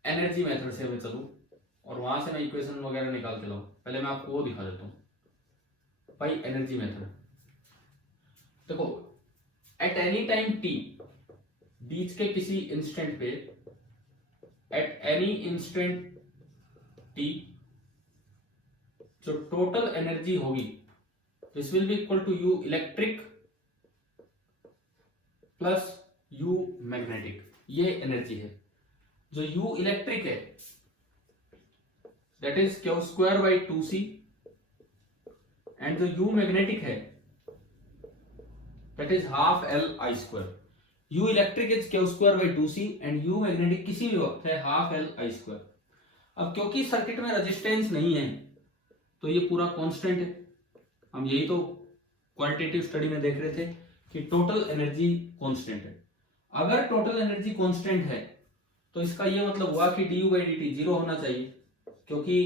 एनर्जी मेथड से मैं चलूं और वहां से मैं इक्वेशन वगैरह निकाल के लाऊं। पहले मैं आपको वो दिखा देता हूं भाई, एनर्जी मेथड। देखो एट एनी टाइम टी, बीच के किसी इंस्टेंट पे, एट एनी इंस्टेंट टी, जो टोटल एनर्जी होगी this will be equal to U electric plus U magnetic. ये एनर्जी है। जो यू इलेक्ट्रिक है that is Q square by 2c, and जो यू मैग्नेटिक है that is half L I square. U electric is Q square by 2c and U magnetic किसी भी वक्त है हाफ एल आई स्क्वायर। अब क्योंकि circuit में रेजिस्टेंस नहीं है तो ये पूरा कांस्टेंट है। हम यही तो क्वालिटेटिव स्टडी में देख रहे थे कि टोटल एनर्जी कांस्टेंट है। अगर टोटल एनर्जी कांस्टेंट है तो इसका ये मतलब हुआ कि du बाई dt जीरो होना चाहिए, क्योंकि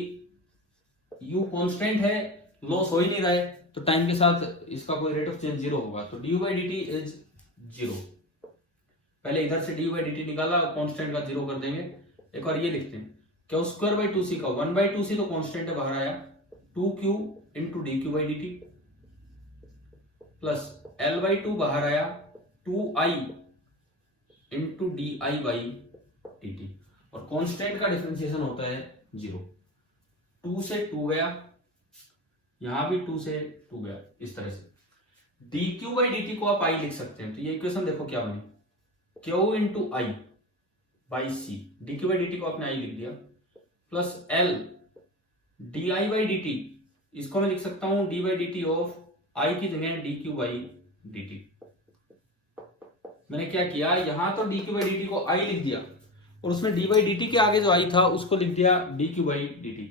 U कांस्टेंट है, लॉस हो ही नहीं रहा है, तो टाइम के साथ इसका कोई रेट ऑफ चेंज जीरो होगा। तो du by dt is zero. पहले इधर से डी बाई डी टी निकाला, कांस्टेंट का जीरो कर देंगे। एक बार ये लिखते हैं, क्यू स्क्वायर बाई 2c का 1 बाई 2c तो कांस्टेंट है, बाहर आया 2q into D Q by D T, plus L by 2 बाहर आया 2i into D I by D T, और कांस्टेंट का डिफरेंशिएशन होता है जीरो। 2 से 2 गया, यहां भी 2 से 2 गया। इस तरह से D Q by D T को आप आई लिख सकते हैं। तो ये इक्वेशन देखो क्या बनी, Q into I by C, D Q by D T को आपने आई लिख दिया, plus L D I by D T, इसको मैं लिख सकता हूं D by D T of I की जगह D Q by D T. मैंने क्या किया, यहां तो D Q by D T को आई लिख दिया और उसमें डी बाई डी टी के आगे जो आई था उसको लिख दिया D Q by D T,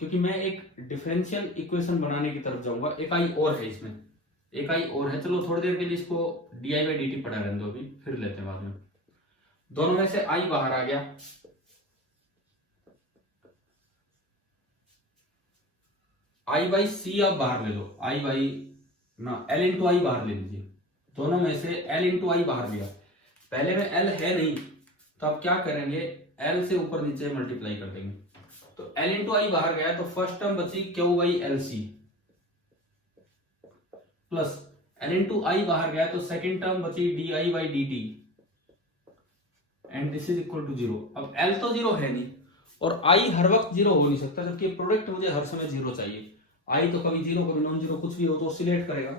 क्योंकि मैं एक डिफरेंशियल इक्वेशन बनाने की तरफ जाऊंगा। एक आई और है इसमें, एक आई और है। चलो थोड़ी देर के लिए इसको D I by D T पढ़ा रहने दो, अभी फिर लेते हैं बाद में। दोनों में से आई बाहर आ गया, आई बाई सी आप बाहर ले लो, आई बाई ना एल इंटू आई बाहर ले लीजिए। दोनों में से एल इंटू आई बाहर लिया, पहले में एल है नहीं तो आप क्या करेंगे, एल से ऊपर नीचे मल्टीप्लाई कर देंगे। तो एल इंटू आई बाहर गया तो फर्स्ट टर्म बची Q by L C, plus L into I बाहर गया तो सेकेंड टर्म बची D I by D T and this is equal to zero. अब एल तो जीरो है नहीं और आई हर वक्त जीरो हो नहीं सकता, जबकि प्रोडक्ट मुझे हर समय जीरो चाहिए। आई तो कभी जीरो कभी नॉन जीरो कुछ भी हो तो ऑसिलेट करेगा,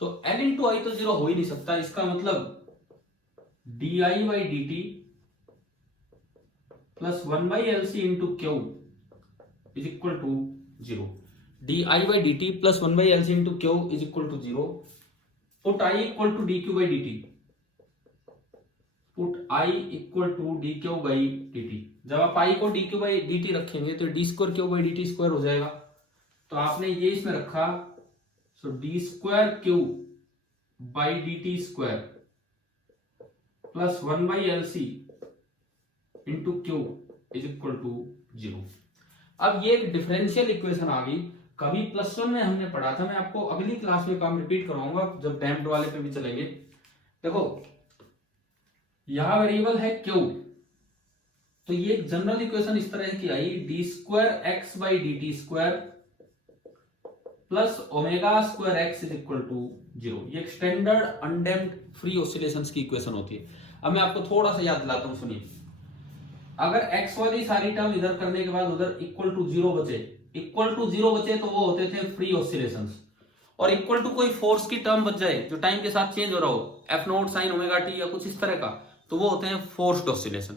तो एल इंटू आई तो जीरो हो ही नहीं सकता। इसका मतलब D I by D T plus 1/LC into Q is equal to zero. D I by D T plus 1/LC into Q is equal to zero. Put I equal to D Q by D T, put I equal to D Q by D T. जब आप I को D Q by D T रखेंगे तो D square Q by D T square हो जाएगा। तो आपने ये इसमें रखा, so D square Q by D T square plus 1/LC into Q is equal to zero. अब ये एक डिफरेंशियल इक्वेशन आ गई, कभी +1 में हमने पढ़ा था। मैं आपको अगली क्लास में काम रिपीट कराऊंगा जब डैम्प्ड वाले पे भी चलेंगे। देखो यहां वेरिएबल है क्यू, तो ये जनरल इक्वेशन इस तरह की आई, D square X by D T square plus omega square X is equal to zero. ये एक स्टैंडर्ड अनडैम्प्ड फ्री ऑसिलेशंस की इक्वेशन होती है। अब मैं आपको थोड़ा सा याद दिलाता हूं, सुनिए। अगर एक्स वाली सारी टर्म इधर करने के बाद उधर इक्वल टू जीरो बचे, इक्वल टू जीरो बचे तो वो होते थे फ्री ऑसिलेशंस। और इक्वल टू कोई फोर्स की टर्म बच जाए जो टाइम के साथ चेंज हो रहा हो, F note sine omega T या कुछ इस तरह का, तो वो होते हैं फोर्स्ड ऑसिलेशन।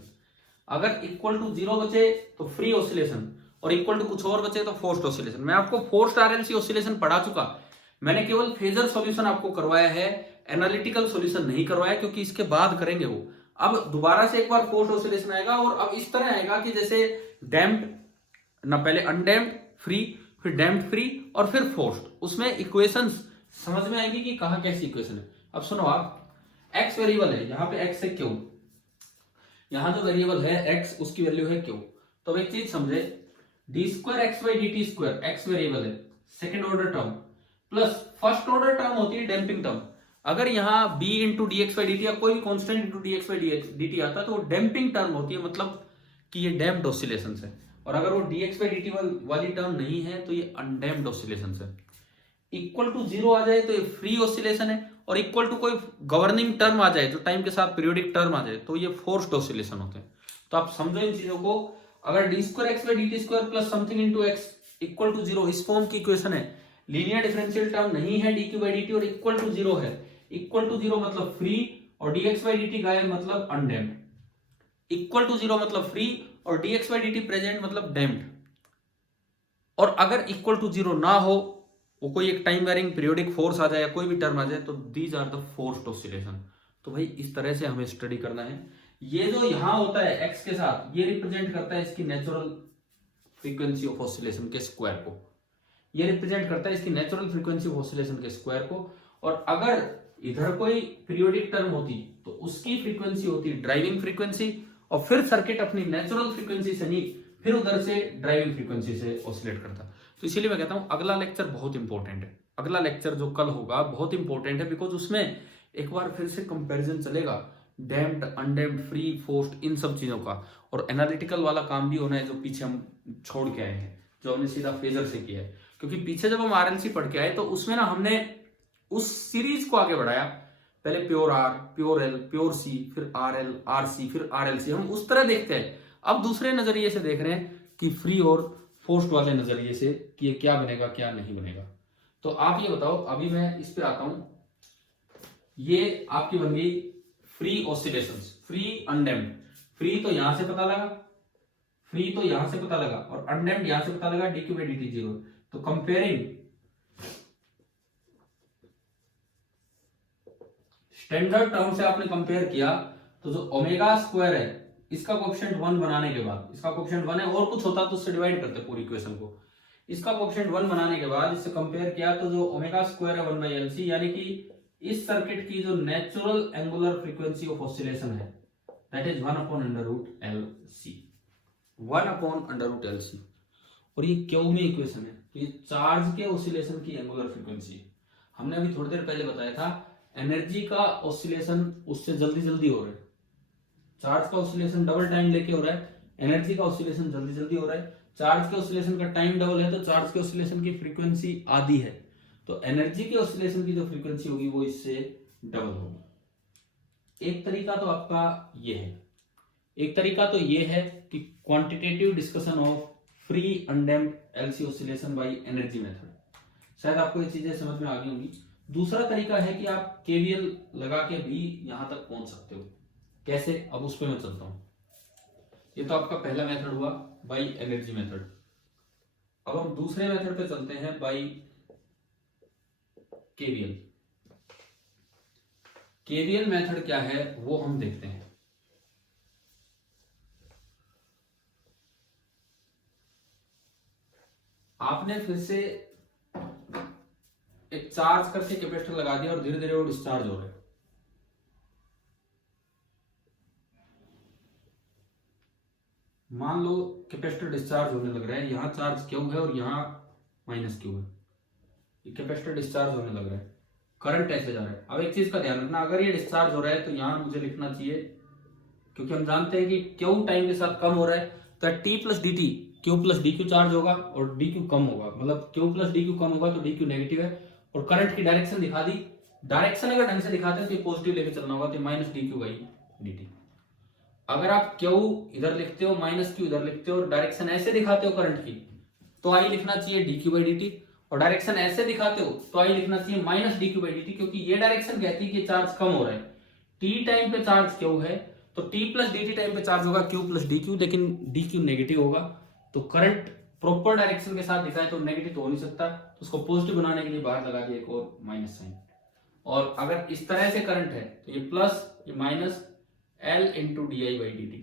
अगर इक्वल टू जीरो बचे तो फ्री ऑसिलेशन और इक्वल टू कुछ और बचे तो फोर्स्ड ऑसिलेशन। मैं आपको फोर्स्ड आरएलसी ऑसिलेशन पढ़ा चुका, मैंने केवल फेजर सॉल्यूशन आपको करवाया है, एनालिटिकल सॉल्यूशन नहीं करवाया, क्योंकि इसके बाद करेंगे वो। अब दोबारा से एक बार फोर्स्ड ऑसिलेशन आएगा और अब इस तरह आएगा कि जैसे डैम्प्ड ना, पहले अनडैम्प्ड फ्री, फिर डैम्प्ड फ्री और फिर फोर्स्ड। उसमें इक्वेशंस समझ में आएंगी कि कहां कैसी इक्वेशन है। अब सुनो आप, एक्स वेरिएबल है, यहां पे एक्स है क्यू, यहां जो वेरिएबल है एक्स उसकी वैल्यू है क्यू। तो अब एक चीज समझे, D square X by D T square X variable है, second order term, plus first order term होती है डैम्पिंग टर्म। अगर यहाँ b into D X by D T या कोई भी constant into D X by D T आता है तो वो डैम्पिंग टर्म होती है, मतलब कि ये डैम्प्ड ऑसिलेशन है। और अगर वो D X by D T वाली टर्म नहीं है तो ये अनडैम्प्ड ऑसिलेशन है। इक्वल टू जीरो आ जाए तो ये फ्री ऑसिलेशन है, और इक्वल टू कोई गवर्निंग टर्म आ जाए जो टाइम के साथ पीरियोडिक टर्म आ जाए तो ये फोर्स्ड ऑसिलेशन होते हैं। तो आप समझो इन चीजों को। अगर D square X by D T square plus something into X equal to zero, इस फॉर्म की इक्वेशन है, लीनियर डिफरेंशियल टर्म नहीं है D Q by D T और इक्वल टू जीरो है। इक्वल टू जीरो मतलब फ्री और D X by D T गायब मतलब अनडैम्प्ड। इक्वल टू जीरो मतलब फ्री और D X by D T present मतलब डैम्प्ड। और अगर इक्वल टू जीरो ना हो, वो कोई एक टाइम वेरिंग पीरियोडिक फोर्स आ जाए या कोई भी टर्म आ जाए, तो these are the forced oscillation. तो भाई इस तरह से हमें स्टडी करना है। ये जो यहां होता है एक्स के साथ, ये रिप्रेजेंट करता है इसकी नेचुरल फ्रीक्वेंसी ऑफ ऑसिलेशन के स्क्वायर को, ये रिप्रेजेंट करता है इसकी नेचुरल फ्रीक्वेंसी ऑफ ऑसिलेशन के स्क्वायर को। और अगर इधर कोई पीरियोडिक टर्म होती तो उसकी फ्रीक्वेंसी होती ड्राइविंग फ्रीक्वेंसी, और फिर सर्किट अपनी नेचुरल फ्रीक्वेंसी से नहीं, फिर उधर से ड्राइविंग फ्रीक्वेंसी से ऑसिलेट करता। तो इसीलिए मैं कहता हूं अगला लेक्चर बहुत इंपॉर्टेंट है। अगला लेक्चर जो कल होगा बहुत इंपॉर्टेंट है, बिकॉज उसमें एक बार फिर से कंपैरिजन चलेगा डैम्प्ड, अनडैम्प्ड, फ्री, फोर्स्ड, इन सब चीजों का। और एनालिटिकल वाला काम भी होना है जो पीछे हम छोड़ के आए हैं, जो हमने सीधा फेजर से किया है। क्योंकि पीछे जब हम आरएलसी पढ़ के आए तो उसमें ना हमने उस सीरीज को आगे बढ़ाया, पहले pure R, pure L, pure C, फिर आर एल, आर सी, फिर आर एल सी, हम उस तरह देखते हैं। अब दूसरे नजरिए से देख रहे हैं कि फ्री और फोर्स्ड वाले नजरिए से कि ये क्या बनेगा क्या नहीं बनेगा। तो आप ये बताओ, अभी मैं इस पे आता हूं, ये आपकी बन गई free oscillations, free undamped. Free तो यहां से पता लगा, फ्री तो यहां से पता लगा, और अनडैम्प्ड यहां से पता लगा D Q by D T zero. तो कंपेयरिंग स्टैंडर्ड टर्म से आपने कंपेयर किया तो जो ओमेगा स्क्वायर है इसका कोएफिशिएंट 1 बनाने के बाद, इसका कोएफिशिएंट 1 है, और कुछ होता तो उससे डिवाइड करते पूरी इक्वेशन को। इसका कोएफिशिएंट 1 बनाने के बाद इससे कंपेयर किया तो जो ओमेगा स्क्वायर है 1/LC, यानी कि इस सर्किट की जो natural angular frequency of oscillation है दैट इज 1/√LC, 1/√LC। और ये क्यू में इक्वेशन है, तो ये चार्ज के ऑसिलेशन की एंगुलर फ्रीक्वेंसी है। हमने अभी थोड़ी देर पहले बताया था एनर्जी का ऑसिलेशन उससे जल्दी जल्दी हो रहा है, चार्ज का ऑसिलेशन डबल टाइम लेके हो रहा है, एनर्जी का ऑसिलेशन जल्दी जल्दी हो रहा है। चार्ज के ऑसिलेशन का टाइम डबल है तो चार्ज के ऑसिलेशन की फ्रीक्वेंसी आधी है, तो एनर्जी के ऑसिलेशन की जो फ्रीक्वेंसी होगी वो इससे डबल होगी। एक तरीका तो आपका ये है, एक तरीका तो ये है कि quantitative discussion of free undamped LC oscillation by energy method. शायद आपको ये चीजें समझ में आ गई होंगी। दूसरा तरीका है कि आप केवीएल लगा के भी यहां तक पहुंच सकते हो। कैसे, अब उस पर मैं चलता हूं। ये तो आपका पहला मेथड हुआ बाय एनर्जी मेथड। अब हम दूसरे मेथड पे चलते हैं बाय केवीएल। केवीएल मेथड क्या है वो हम देखते हैं। आपने फिर से एक चार्ज करके कैपेसिटर लगा दिया और धीरे धीरे वो डिस्चार्ज हो रहा है। मान लो कैपेसिटर डिस्चार्ज होने लग रहा है, यहां चार्ज क्यू है और यहां माइनस क्यू है। ये कैपेसिटर डिस्चार्ज होने लग रहा है, करंट ऐसे जा रहा है। अब एक चीज का ध्यान रखना, अगर ये डिस्चार्ज हो रहा है तो यहां मुझे लिखना चाहिए, क्योंकि हम जानते हैं कि क्यू टाइम के साथ कम हो रहा है तो T plus D T, Q plus D Q charge होगा और डी क्यू कम होगा, मतलब क्यू प्लस डी क्यू कम होगा तो डी क्यू नेगेटिव है। और करंट की डायरेक्शन दिखा दी, डायरेक्शन अगर ढंग से दिखाते हैं तो ये पॉजिटिव लेके चलना होगा, तो minus D Q by D T. अगर आप क्यू इधर लिखते हो, माइनस क्यू इधर लिखते हो और डायरेक्शन ऐसे दिखाते हो करंट की, तो आई लिखना चाहिए D Q by D T. और डायरेक्शन ऐसे दिखाते हो तो आई लिखना चाहिए minus D Q by D T, क्योंकि ये डायरेक्शन कहती है कि चार्ज कम हो रहा है। टी टाइम पे चार्ज क्यू है तो T plus D T time पे चार्ज होगा क्यू प्लस डी क्यू, लेकिन डी क्यू नेगेटिव होगा। तो करंट प्रॉपर डायरेक्शन के साथ दिखाए तो नेगेटिव तो हो नहीं सकता, तो उसको पॉजिटिव बनाने के लिए बाहर लगा दिया एक और माइनस साइन। और अगर इस तरह से करंट है तो ये प्लस ये minus L into D I by D T.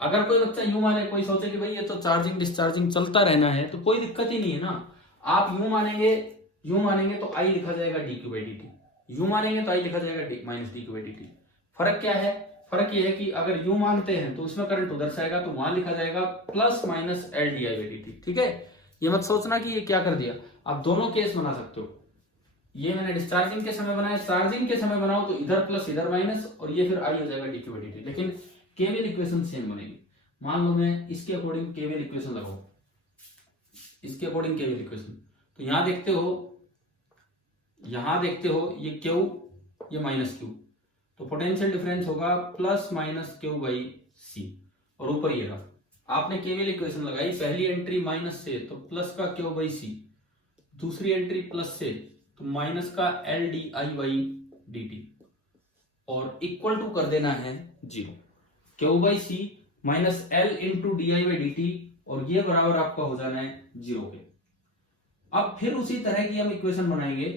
अगर कोई बच्चा यूं माने, कोई सोचे कि भाई ये तो चार्जिंग डिस्चार्जिंग चलता रहना है, तो कोई दिक्कत ही नहीं है ना। आप यूं मानेंगे तो आई लिखा जाएगा D Q by D T, यूं मानेंगे तो आई लिखा जाएगा minus D Q by D T. फर्क क्या है? फर्क ये है कि अगर यूं मानते हैं तो उसमें करंट उधर से आएगा, तो वहां लिखा जाएगा plus minus L D I by D T. ठीक है, ये मत सोचना कि ये क्या कर दिया, आप दोनों केस बना सकते हो। ये मैंने डिस्चार्जिंग के समय बनाया, चार्जिंग के समय बनाओ तो इधर प्लस इधर माइनस, और ये फिर आई हो जाएगा D Q by D T. लेकिन केवीएल इक्वेशन सेम बनेगी। मान लो मैं इसके अकॉर्डिंग केवीएल इक्वेशन लगाऊं, इसके अकॉर्डिंग केवीएल इक्वेशन, तो यहां देखते हो ये क्यू ये माइनस क्यू, तो पोटेंशियल डिफरेंस होगा प्लस माइनस क्यू बाई सी। और ऊपर ये रहा, आपने केवीएल इक्वेशन लगाई, पहली एंट्री माइनस से तो प्लस का क्यू बाई सी, दूसरी एंट्री प्लस से तो माइनस का L D I by D T, और इक्वल टू कर देना है zero. Q by C minus L into D I by D T, और ये बराबर आपका हो जाना है जीरो के। अब फिर उसी तरह की हम इक्वेशन बनाएंगे।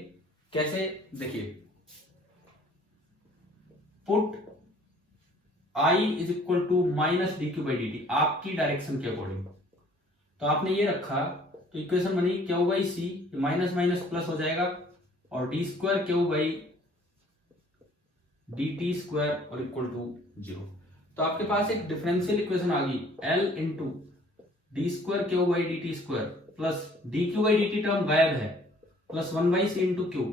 कैसे? देखिए, put I is equal to minus D Q by D T, आपकी डायरेक्शन के अकॉर्डिंग। तो आपने ये रखा तो इक्वेशन बनी Q by C, minus minus plus हो जाएगा, और D square Q by D T square और इक्वल टू जीरो। तो आपके पास एक डिफरेंशियल इक्वेशन आ गई, L into D square Q by D T square plus D Q by D T term गायब है, plus one by C into Q.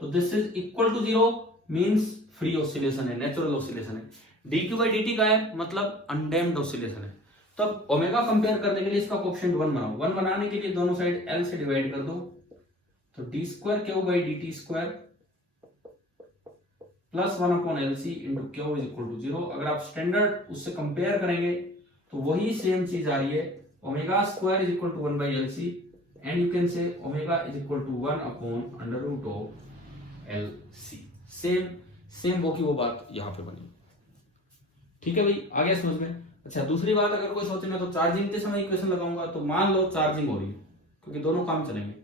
तो this is equal to zero, means free oscillation है, natural oscillation है। D Q by D T गायब मतलब undamped oscillation है। तो अब ओमेगा कंपेयर करने के लिए इसका कोएफिशिएंट 1 बनाओ। 1 बनाने के लिए दोनों साइड एल से डिवाइड कर दो, तो D square Q by D T square plus 1 upon L C into Q is equal to zero. अगर आप स्टैंडर्ड उससे कंपेयर करेंगे तो वही सेम चीज आ रही है, omega square is equal to 1 by L C, and you can say omega is equal to 1 upon under root of L C. Same वो की वो बात यहां पे बनी। ठीक है भाई, आ गया समझ में? अच्छा, दूसरी बात, अगर कोई सोचे मैं तो चार्जिंग के समय इक्वेशन लगाऊंगा, तो मान लो चार्जिंग हो रही है, क्योंकि दोनों काम चलेंगे।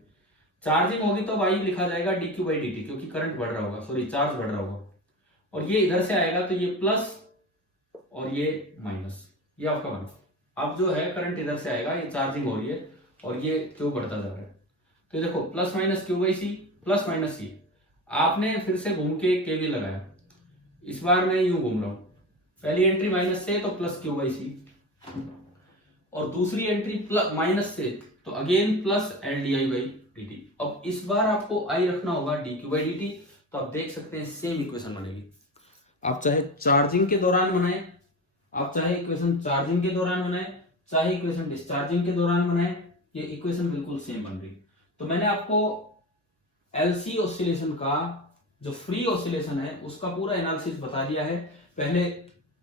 चार्जिंग होगी तो वाई लिखा जाएगा D Q by D T, क्योंकि करंट बढ़ रहा होगा, सॉरी चार्ज बढ़ रहा होगा, और ये इधर से आएगा तो ये प्लस और ये माइनस, ये आपका बना। अब जो है करंट इधर से आएगा, ये चार्जिंग हो रही है और ये क्यू बढ़ता जा रहा है, तो ये देखो plus minus Q by C plus minus C. आपने फिर से घूम के केवीएल लगाया, इस बार मैं यूं घूम रहा हूं, पहली एंट्री माइनस से तो प्लस क्यू बाई सी, और दूसरी एंट्री प्लस माइनस से तो again plus L D I by D T. अब इस बार आपको आई रखना होगा D Q by D T, तो आप देख सकते हैं सेम इक्वेशन बनेगी। आप चाहे चार्जिंग के दौरान बनाए, आप चाहे इक्वेशन चार्जिंग के दौरान बनाए, चाहे इक्वेशन डिस्चार्जिंग के दौरान बनाए, ये इक्वेशन बिल्कुल सेम बन रही। तो मैंने आपको एलसी ऑसिलेशन का जो फ्री ऑसिलेशन है उसका पूरा एनालिसिस बता दिया है, पहले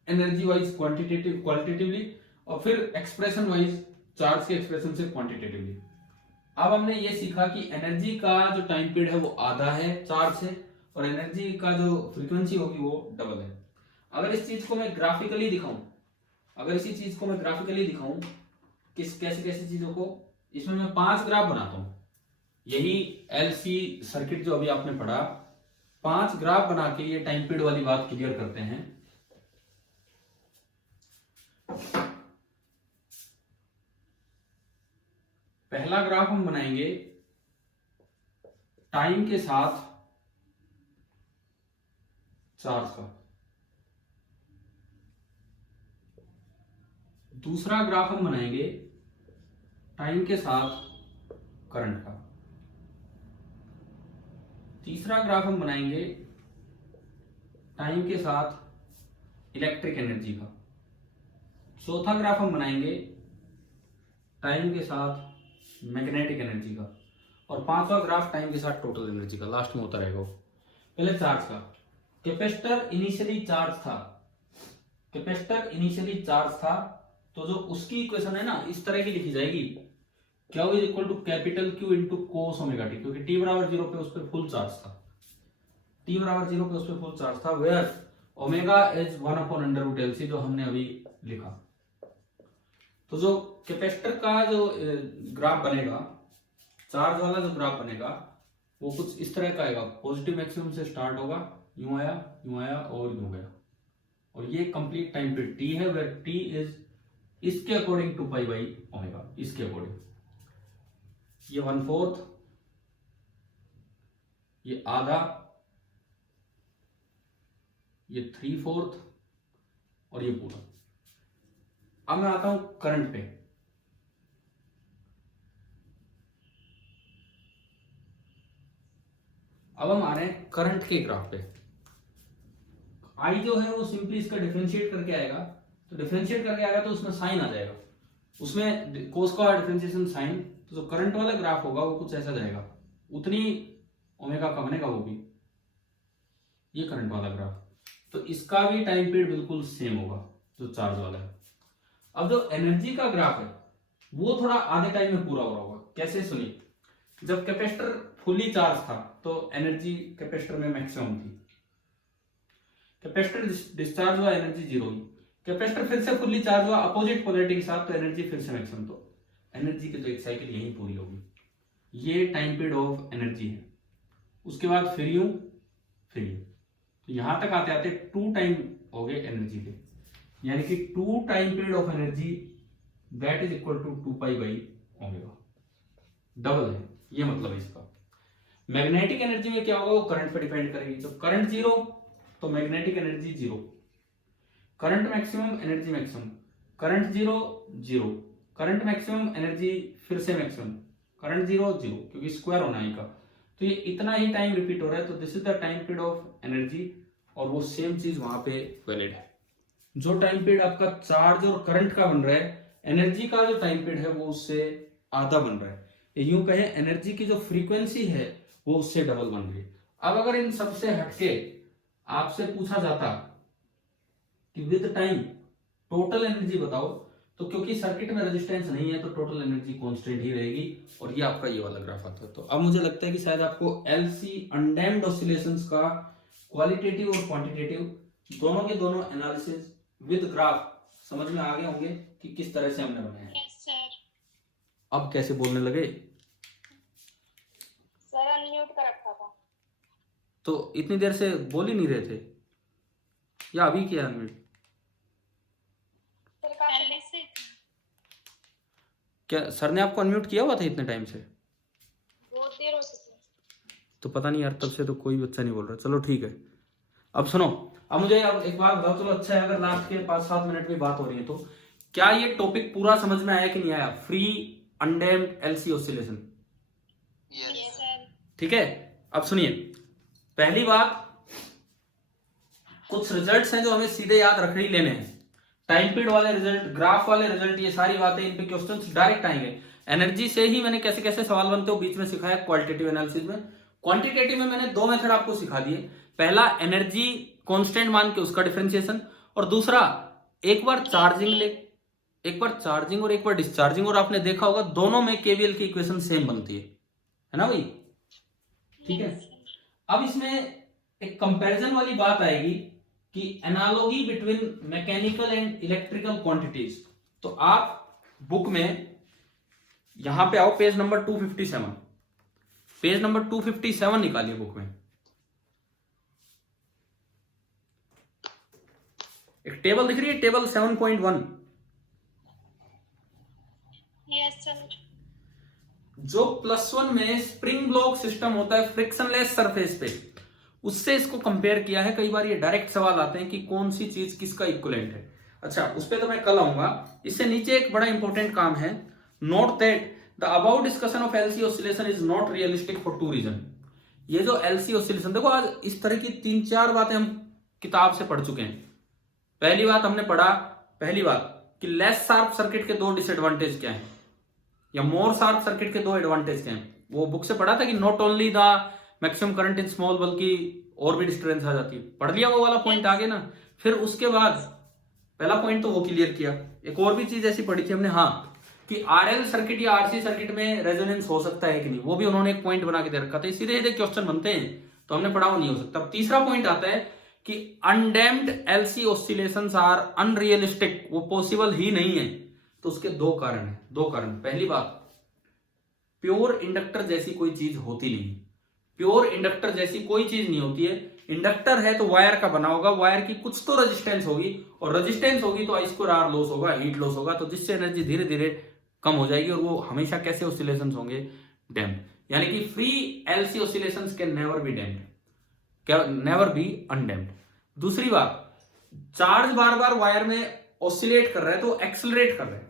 एनर्जी वाइज क्वालिटेटिवली और फिर एक्सप्रेशन वाइज चार्ज के एक्सप्रेशन से क्वांटिटेटिवली। अब हमने ये सीखा कि एनर्जी का जो टाइम पीरियड है वो आधा है चार्ज से, और एनर्जी का जो फ्रीक्वेंसी होगी वो डबल है। अगर इस चीज को मैं ग्राफिकली दिखाऊं, किस कैसे कैसे चीजों को, इसमें मैं 5 ग्राफ बनाता हूं। यही एलसी सर्किट जो अभी आपने पढ़ा, 5 ग्राफ बना के ये टाइम पीरियड वाली बात क्लियर करते हैं। पहला ग्राफ हम बनाएंगे टाइम के साथ चार्ज का, दूसरा ग्राफ हम बनाएंगे टाइम के साथ करंट का, तीसरा ग्राफ हम बनाएंगे टाइम के साथ इलेक्ट्रिक एनर्जी का, चौथा ग्राफ हम बनाएंगे टाइम के साथ मैग्नेटिक एनर्जी का, और पांचवा ग्राफ टाइम के साथ टोटल एनर्जी का, लास्ट में होता रहेगा। पहले चार्ज का, कैपेसिटर इनिशियली चार्ज था, तो जो उसकी इक्वेशन है ना इस तरह की लिखी जाएगी, Q is equal to capital Q into cos omega T, क्योंकि t बराबर 0 पे उस पर फुल चार्ज था, where omega is 1 upon under root LC जो हमने अभी लिखा। तो जो कैपेसिटर का जो ग्राफ बनेगा, चार्ज वाला जो ग्राफ बनेगा वो कुछ इस तरह का आएगा, पॉजिटिव मैक्सिमम से स्टार्ट होगा, यूं आया और यूं गया, और ये कंप्लीट टाइम पीरियड t है, वेयर t इज इसके अकॉर्डिंग 2 पाई बाई ओमेगा, इसके अकॉर्डिंग ये 1/4, ये आधा, ये 3/4 और ये पूरा। अब मैं आता हूं करंट पे। अब हम आ रहे हैं करंट के ग्राफ पे। आई जो है वो सिंपली इसका डिफरेंशिएट करके आएगा, तो उसमें साइन आ जाएगा, उसमें कोस का डिफरेंशिएशन साइन, तो जो करंट वाला ग्राफ होगा वो कुछ ऐसा जाएगा, उतनी ओमेगा का बनेगा वो भी, ये करंट वाला ग्राफ। तो इसका भी टाइम पीरियड बिल्कुल सेम होगा जो चार्ज वाला है। अब जो एनर्जी का ग्राफ है वो थोड़ा आधे टाइम में पूरा हो रहा होगा। कैसे, सुनिए। जब कैपेसिटर फुली चार्ज था तो एनर्जी कैपेसिटर में मैक्सिमम थी, कैपेसिटर डिस्चार्ज हुआ, एनर्जी 0 हुई, कैपेसिटर फिर से फुल्ली चार्ज हुआ अपोजिट पोलैरिटी के साथ, तो एनर्जी फिर से मैक्सिमम। तो एनर्जी की तो एक साइकिल यही पूरी होगी, ये टाइम पीरियड ऑफ एनर्जी है। उसके बाद फिर यूं, तो यहां तक आते आते 2 टाइम हो गए एनर्जी के, यानी कि 2 time period of energy that is equal to 2 pi by omega, double है, ये मतलब है इसका। मैग्नेटिक एनर्जी में क्या होगा, वो करंट पे डिपेंड करेगी। जब करंट 0 तो magnetic energy 0, current maximum energy maximum, current 0 current maximum energy फिर से मैक्सिमम, करंट 0 क्योंकि स्क्वायर होना है का। तो ये इतना ही टाइम रिपीट हो रहा है, तो this is the time period of energy, और वो सेम चीज वहां पे वैलिड है। जो टाइम पीरियड आपका चार्ज और करंट का बन रहा है, एनर्जी का जो टाइम पीरियड है वो उससे आधा बन रहा है। यूं कहे एनर्जी की जो फ्रीक्वेंसी है वो उससे डबल बन रही है। अब अगर इन सबसे हटके आपसे पूछा जाता कि विद टाइम टोटल एनर्जी बताओ, तो क्योंकि सर्किट में रेजिस्टेंस नहीं है तो टोटल एनर्जी कांस्टेंट ही रहेगी, और ये आपका ये वाला ग्राफ आता है। तो अब मुझे लगता है कि शायद आपको एलसी अनडैम्प्ड ऑसिलेशंस का क्वालिटेटिव और क्वांटिटेटिव दोनों के दोनों एनालिसिस विद ग्राफ समझ में आ गए होंगे कि किस तरह से हमने बनाया है। Yes sir. अब कैसे बोलने लगे? सर अनम्यूट कर रखा था। तो इतनी देर से बोल ही नहीं रहे थे या अभी किया अनम्यूट? सर पहले से क्या सर ने आपको अनम्यूट किया हुआ था इतने टाइम से? बहुत देर हो चुकी। तो पता नहीं यार, तब से तो कोई बच्चा नहीं बोल रहा। चलो ठीक है, अब सुनो। अब मुझे अब एक बात बताओ, चलो अच्छा है अगर लास्ट के 5-7 मिनट में बात हो रही है, तो क्या ये टॉपिक पूरा समझ में आया कि नहीं आया? Free undamped LC oscillation. Yes sir. ठीक है, अब सुनिए। पहली बात, कुछ रिजल्ट्स हैं जो हमें सीधे याद रख ही लेने हैं। टाइम पीरियड वाले रिजल्ट, ग्राफ वाले रिजल्ट, ये सारी बातें, इन पे क्वेश्चंस डायरेक्ट आएंगे। एनर्जी से ही मैंने कैसे कैसे सवाल बनते हो बीच में सिखाया क्वालिटेटिव एनालिसिस में। क्वांटिटेटिव में मैंने दो मेथड आपको सिखा दिए। पहला एनर्जी कांस्टेंट मान के उसका डिफरेंशिएशन, और दूसरा एक बार चार्जिंग और एक बार डिस्चार्जिंग, और आपने देखा होगा दोनों में केवीएल की इक्वेशन सेम बनती है ना भाई। ठीक है, अब इसमें एक कंपैरिजन वाली बात आएगी कि analogy between mechanical and electrical quantities. तो आप बुक में यहां पे आओ, पेज नंबर 257, पेज नंबर 257 निकालिए बुक में। एक टेबल दिख रही है, टेबल 7.1। Yes sir. जो +1 में स्प्रिंग ब्लॉक सिस्टम होता है फ्रिक्शनलेस सरफेस पे, उससे इसको कंपेयर किया है। कई बार ये डायरेक्ट सवाल आते हैं कि कौन सी चीज किसका इक्विवेलेंट है। अच्छा, उस पे तो मैं कल आऊंगा। इससे नीचे एक बड़ा इंपॉर्टेंट काम है, note that the about discussion of LC oscillation is not realistic for 2 reason. ये जो एलसी ऑसिलेशन, देखो आज इस तरह की 3-4 बातें हम किताब से पढ़ चुके हैं। पहली बात हमने पढ़ा, पहली बात कि लेस शार्प सर्किट के 2 डिसएडवांटेज क्या हैं, या मोर शार्प सर्किट के 2 एडवांटेज क्या हैं। वो बुक से पढ़ा था कि not only the maximum current in small, बल्कि और भी डिस्टर्बेंस आ जाती है। पढ़ लिया वो वाला पॉइंट आगे ना। फिर उसके बाद पहला पॉइंट तो वो क्लियर किया। एक और भी चीज ऐसी पढ़ी थी हमने, हाँ, कि आरएल सर्किट या आरसी सर्किट में रेजोनेंस हो सकता है कि नहीं, वो भी उन्होंने एक पॉइंट बना के दे रखा था। सीधे सीधे क्वेश्चन बनते हैं तो हमने पढ़ा वो नहीं हो सकता। तीसरा पॉइंट आता है कि undamped LC oscillations are unrealistic, वो पॉसिबल ही नहीं है। तो उसके 2 कारण है, 2 कारण। पहली बात, प्योर इंडक्टर जैसी कोई चीज होती नहीं। प्योर इंडक्टर जैसी कोई चीज नहीं होती है। इंडक्टर है तो वायर का बना होगा, वायर की कुछ तो रेजिस्टेंस होगी, और रेजिस्टेंस होगी तो I2R लॉस होगा, हीट लॉस होगा, तो जिससे एनर्जी धीरे धीरे कम हो जाएगी, और वो हमेशा कैसे ऑसिलेशंस होंगे, डैम्प्ड। यानी कि free LC oscillations can never be damped, can never be undamped. दूसरी बात, चार्ज बार बार वायर में ऑसिलेट कर रहा है तो एक्सेलरेट कर रहा है।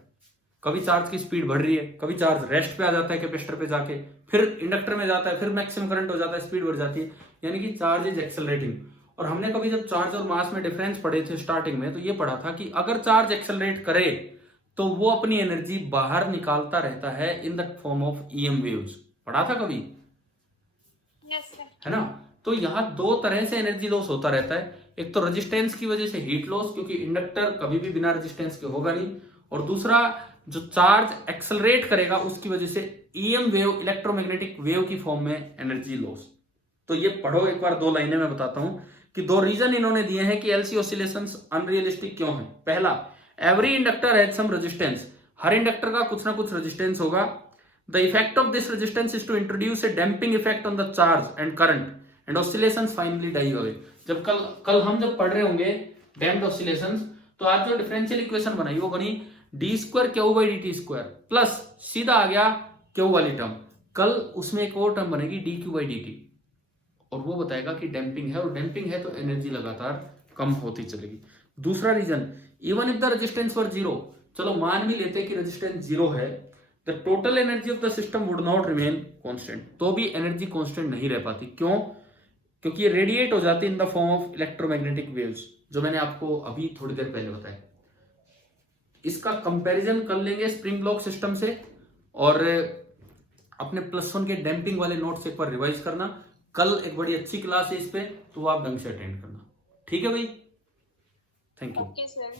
कभी चार्ज की स्पीड बढ़ रही है, कभी चार्ज रेस्ट पे आ जाता है कैपेसिटर पे जाके, फिर इंडक्टर में जाता है, फिर मैक्सिमम करंट हो जाता है, स्पीड बढ़ जाती है, यानी कि चार्ज इज एक्सेलरेटिंग। और हमने कभी जब चार्ज और मास में डिफरेंस पढ़े थे स्टार्टिंग में, तो ये पढ़ा था कि अगर चार्ज एक्सेलरेट करे तो वो अपनी एनर्जी बाहर निकालता रहता है in the form of EM waves. पढ़ा था कभी? Yes sir. है ना। तो यहाँ 2 तरह से एनर्जी लॉस होता रहता है। एक तो रेजिस्टेंस की वजह से हीट लॉस, क्योंकि इंडक्टर कभी भी बिना रेजिस्टेंस के होगा नहीं, और दूसरा जो चार्ज एक्सेलरेट करेगा उसकी वजह से ईएम वेव, इलेक्ट्रोमैग्नेटिक वेव की फॉर्म में एनर्जी लॉस। तो ये पढ़ो एक बार, 2 लाइनें मैं बताता हूं कि 2 रीजन इन्होंने दिए हैं कि एलसी ऑसिलेशंस अनरियलिस्टिक क्यों है। पहला, every inductor has some resistance, हर इंडक्टर का कुछ ना कुछ रेजिस्टेंस होगा। The effect of this resistance is to introduce a damping effect on the charge and current and oscillations finally die away. जब कल हम जब पढ़ रहे होंगे डैम्प्ड ऑसिलेशंस, तो आज जो डिफरेंशियल इक्वेशन बनाई वो बनी d2q/dt² प्लस सीधा आ गया क्यू वाली टर्म। कल उसमें एक और टर्म बनेगी dq/dt, और वो बताएगा कि डैम्पिंग है, और डैम्पिंग है तो एनर्जी लगातार कम होती चलेगी। दूसरा reason, even if the resistance were 0, चलो मान भी लेते हैं कि रेजिस्टेंस 0 है, the total energy of the system would not remain constant, तो भी एनर्जी कांस्टेंट नहीं रह पाती। क्यों? क्योंकि ये रेडिएट हो जाती है in the form of electromagnetic waves, जो मैंने आपको अभी थोड़ी देर पहले बताया। इसका कंपैरिजन कर लेंगे स्प्रिंग ब्लॉक सिस्टम से, और अपने +1 के डैम्पिंग वाले नोट्स एक बार रिवाइज करना। कल एक बड़ी अच्छी क्लास है इस पे, तो वो आप ढंग से अटेंड करना। ठीक है भाई, थैंक यू। Okay sir.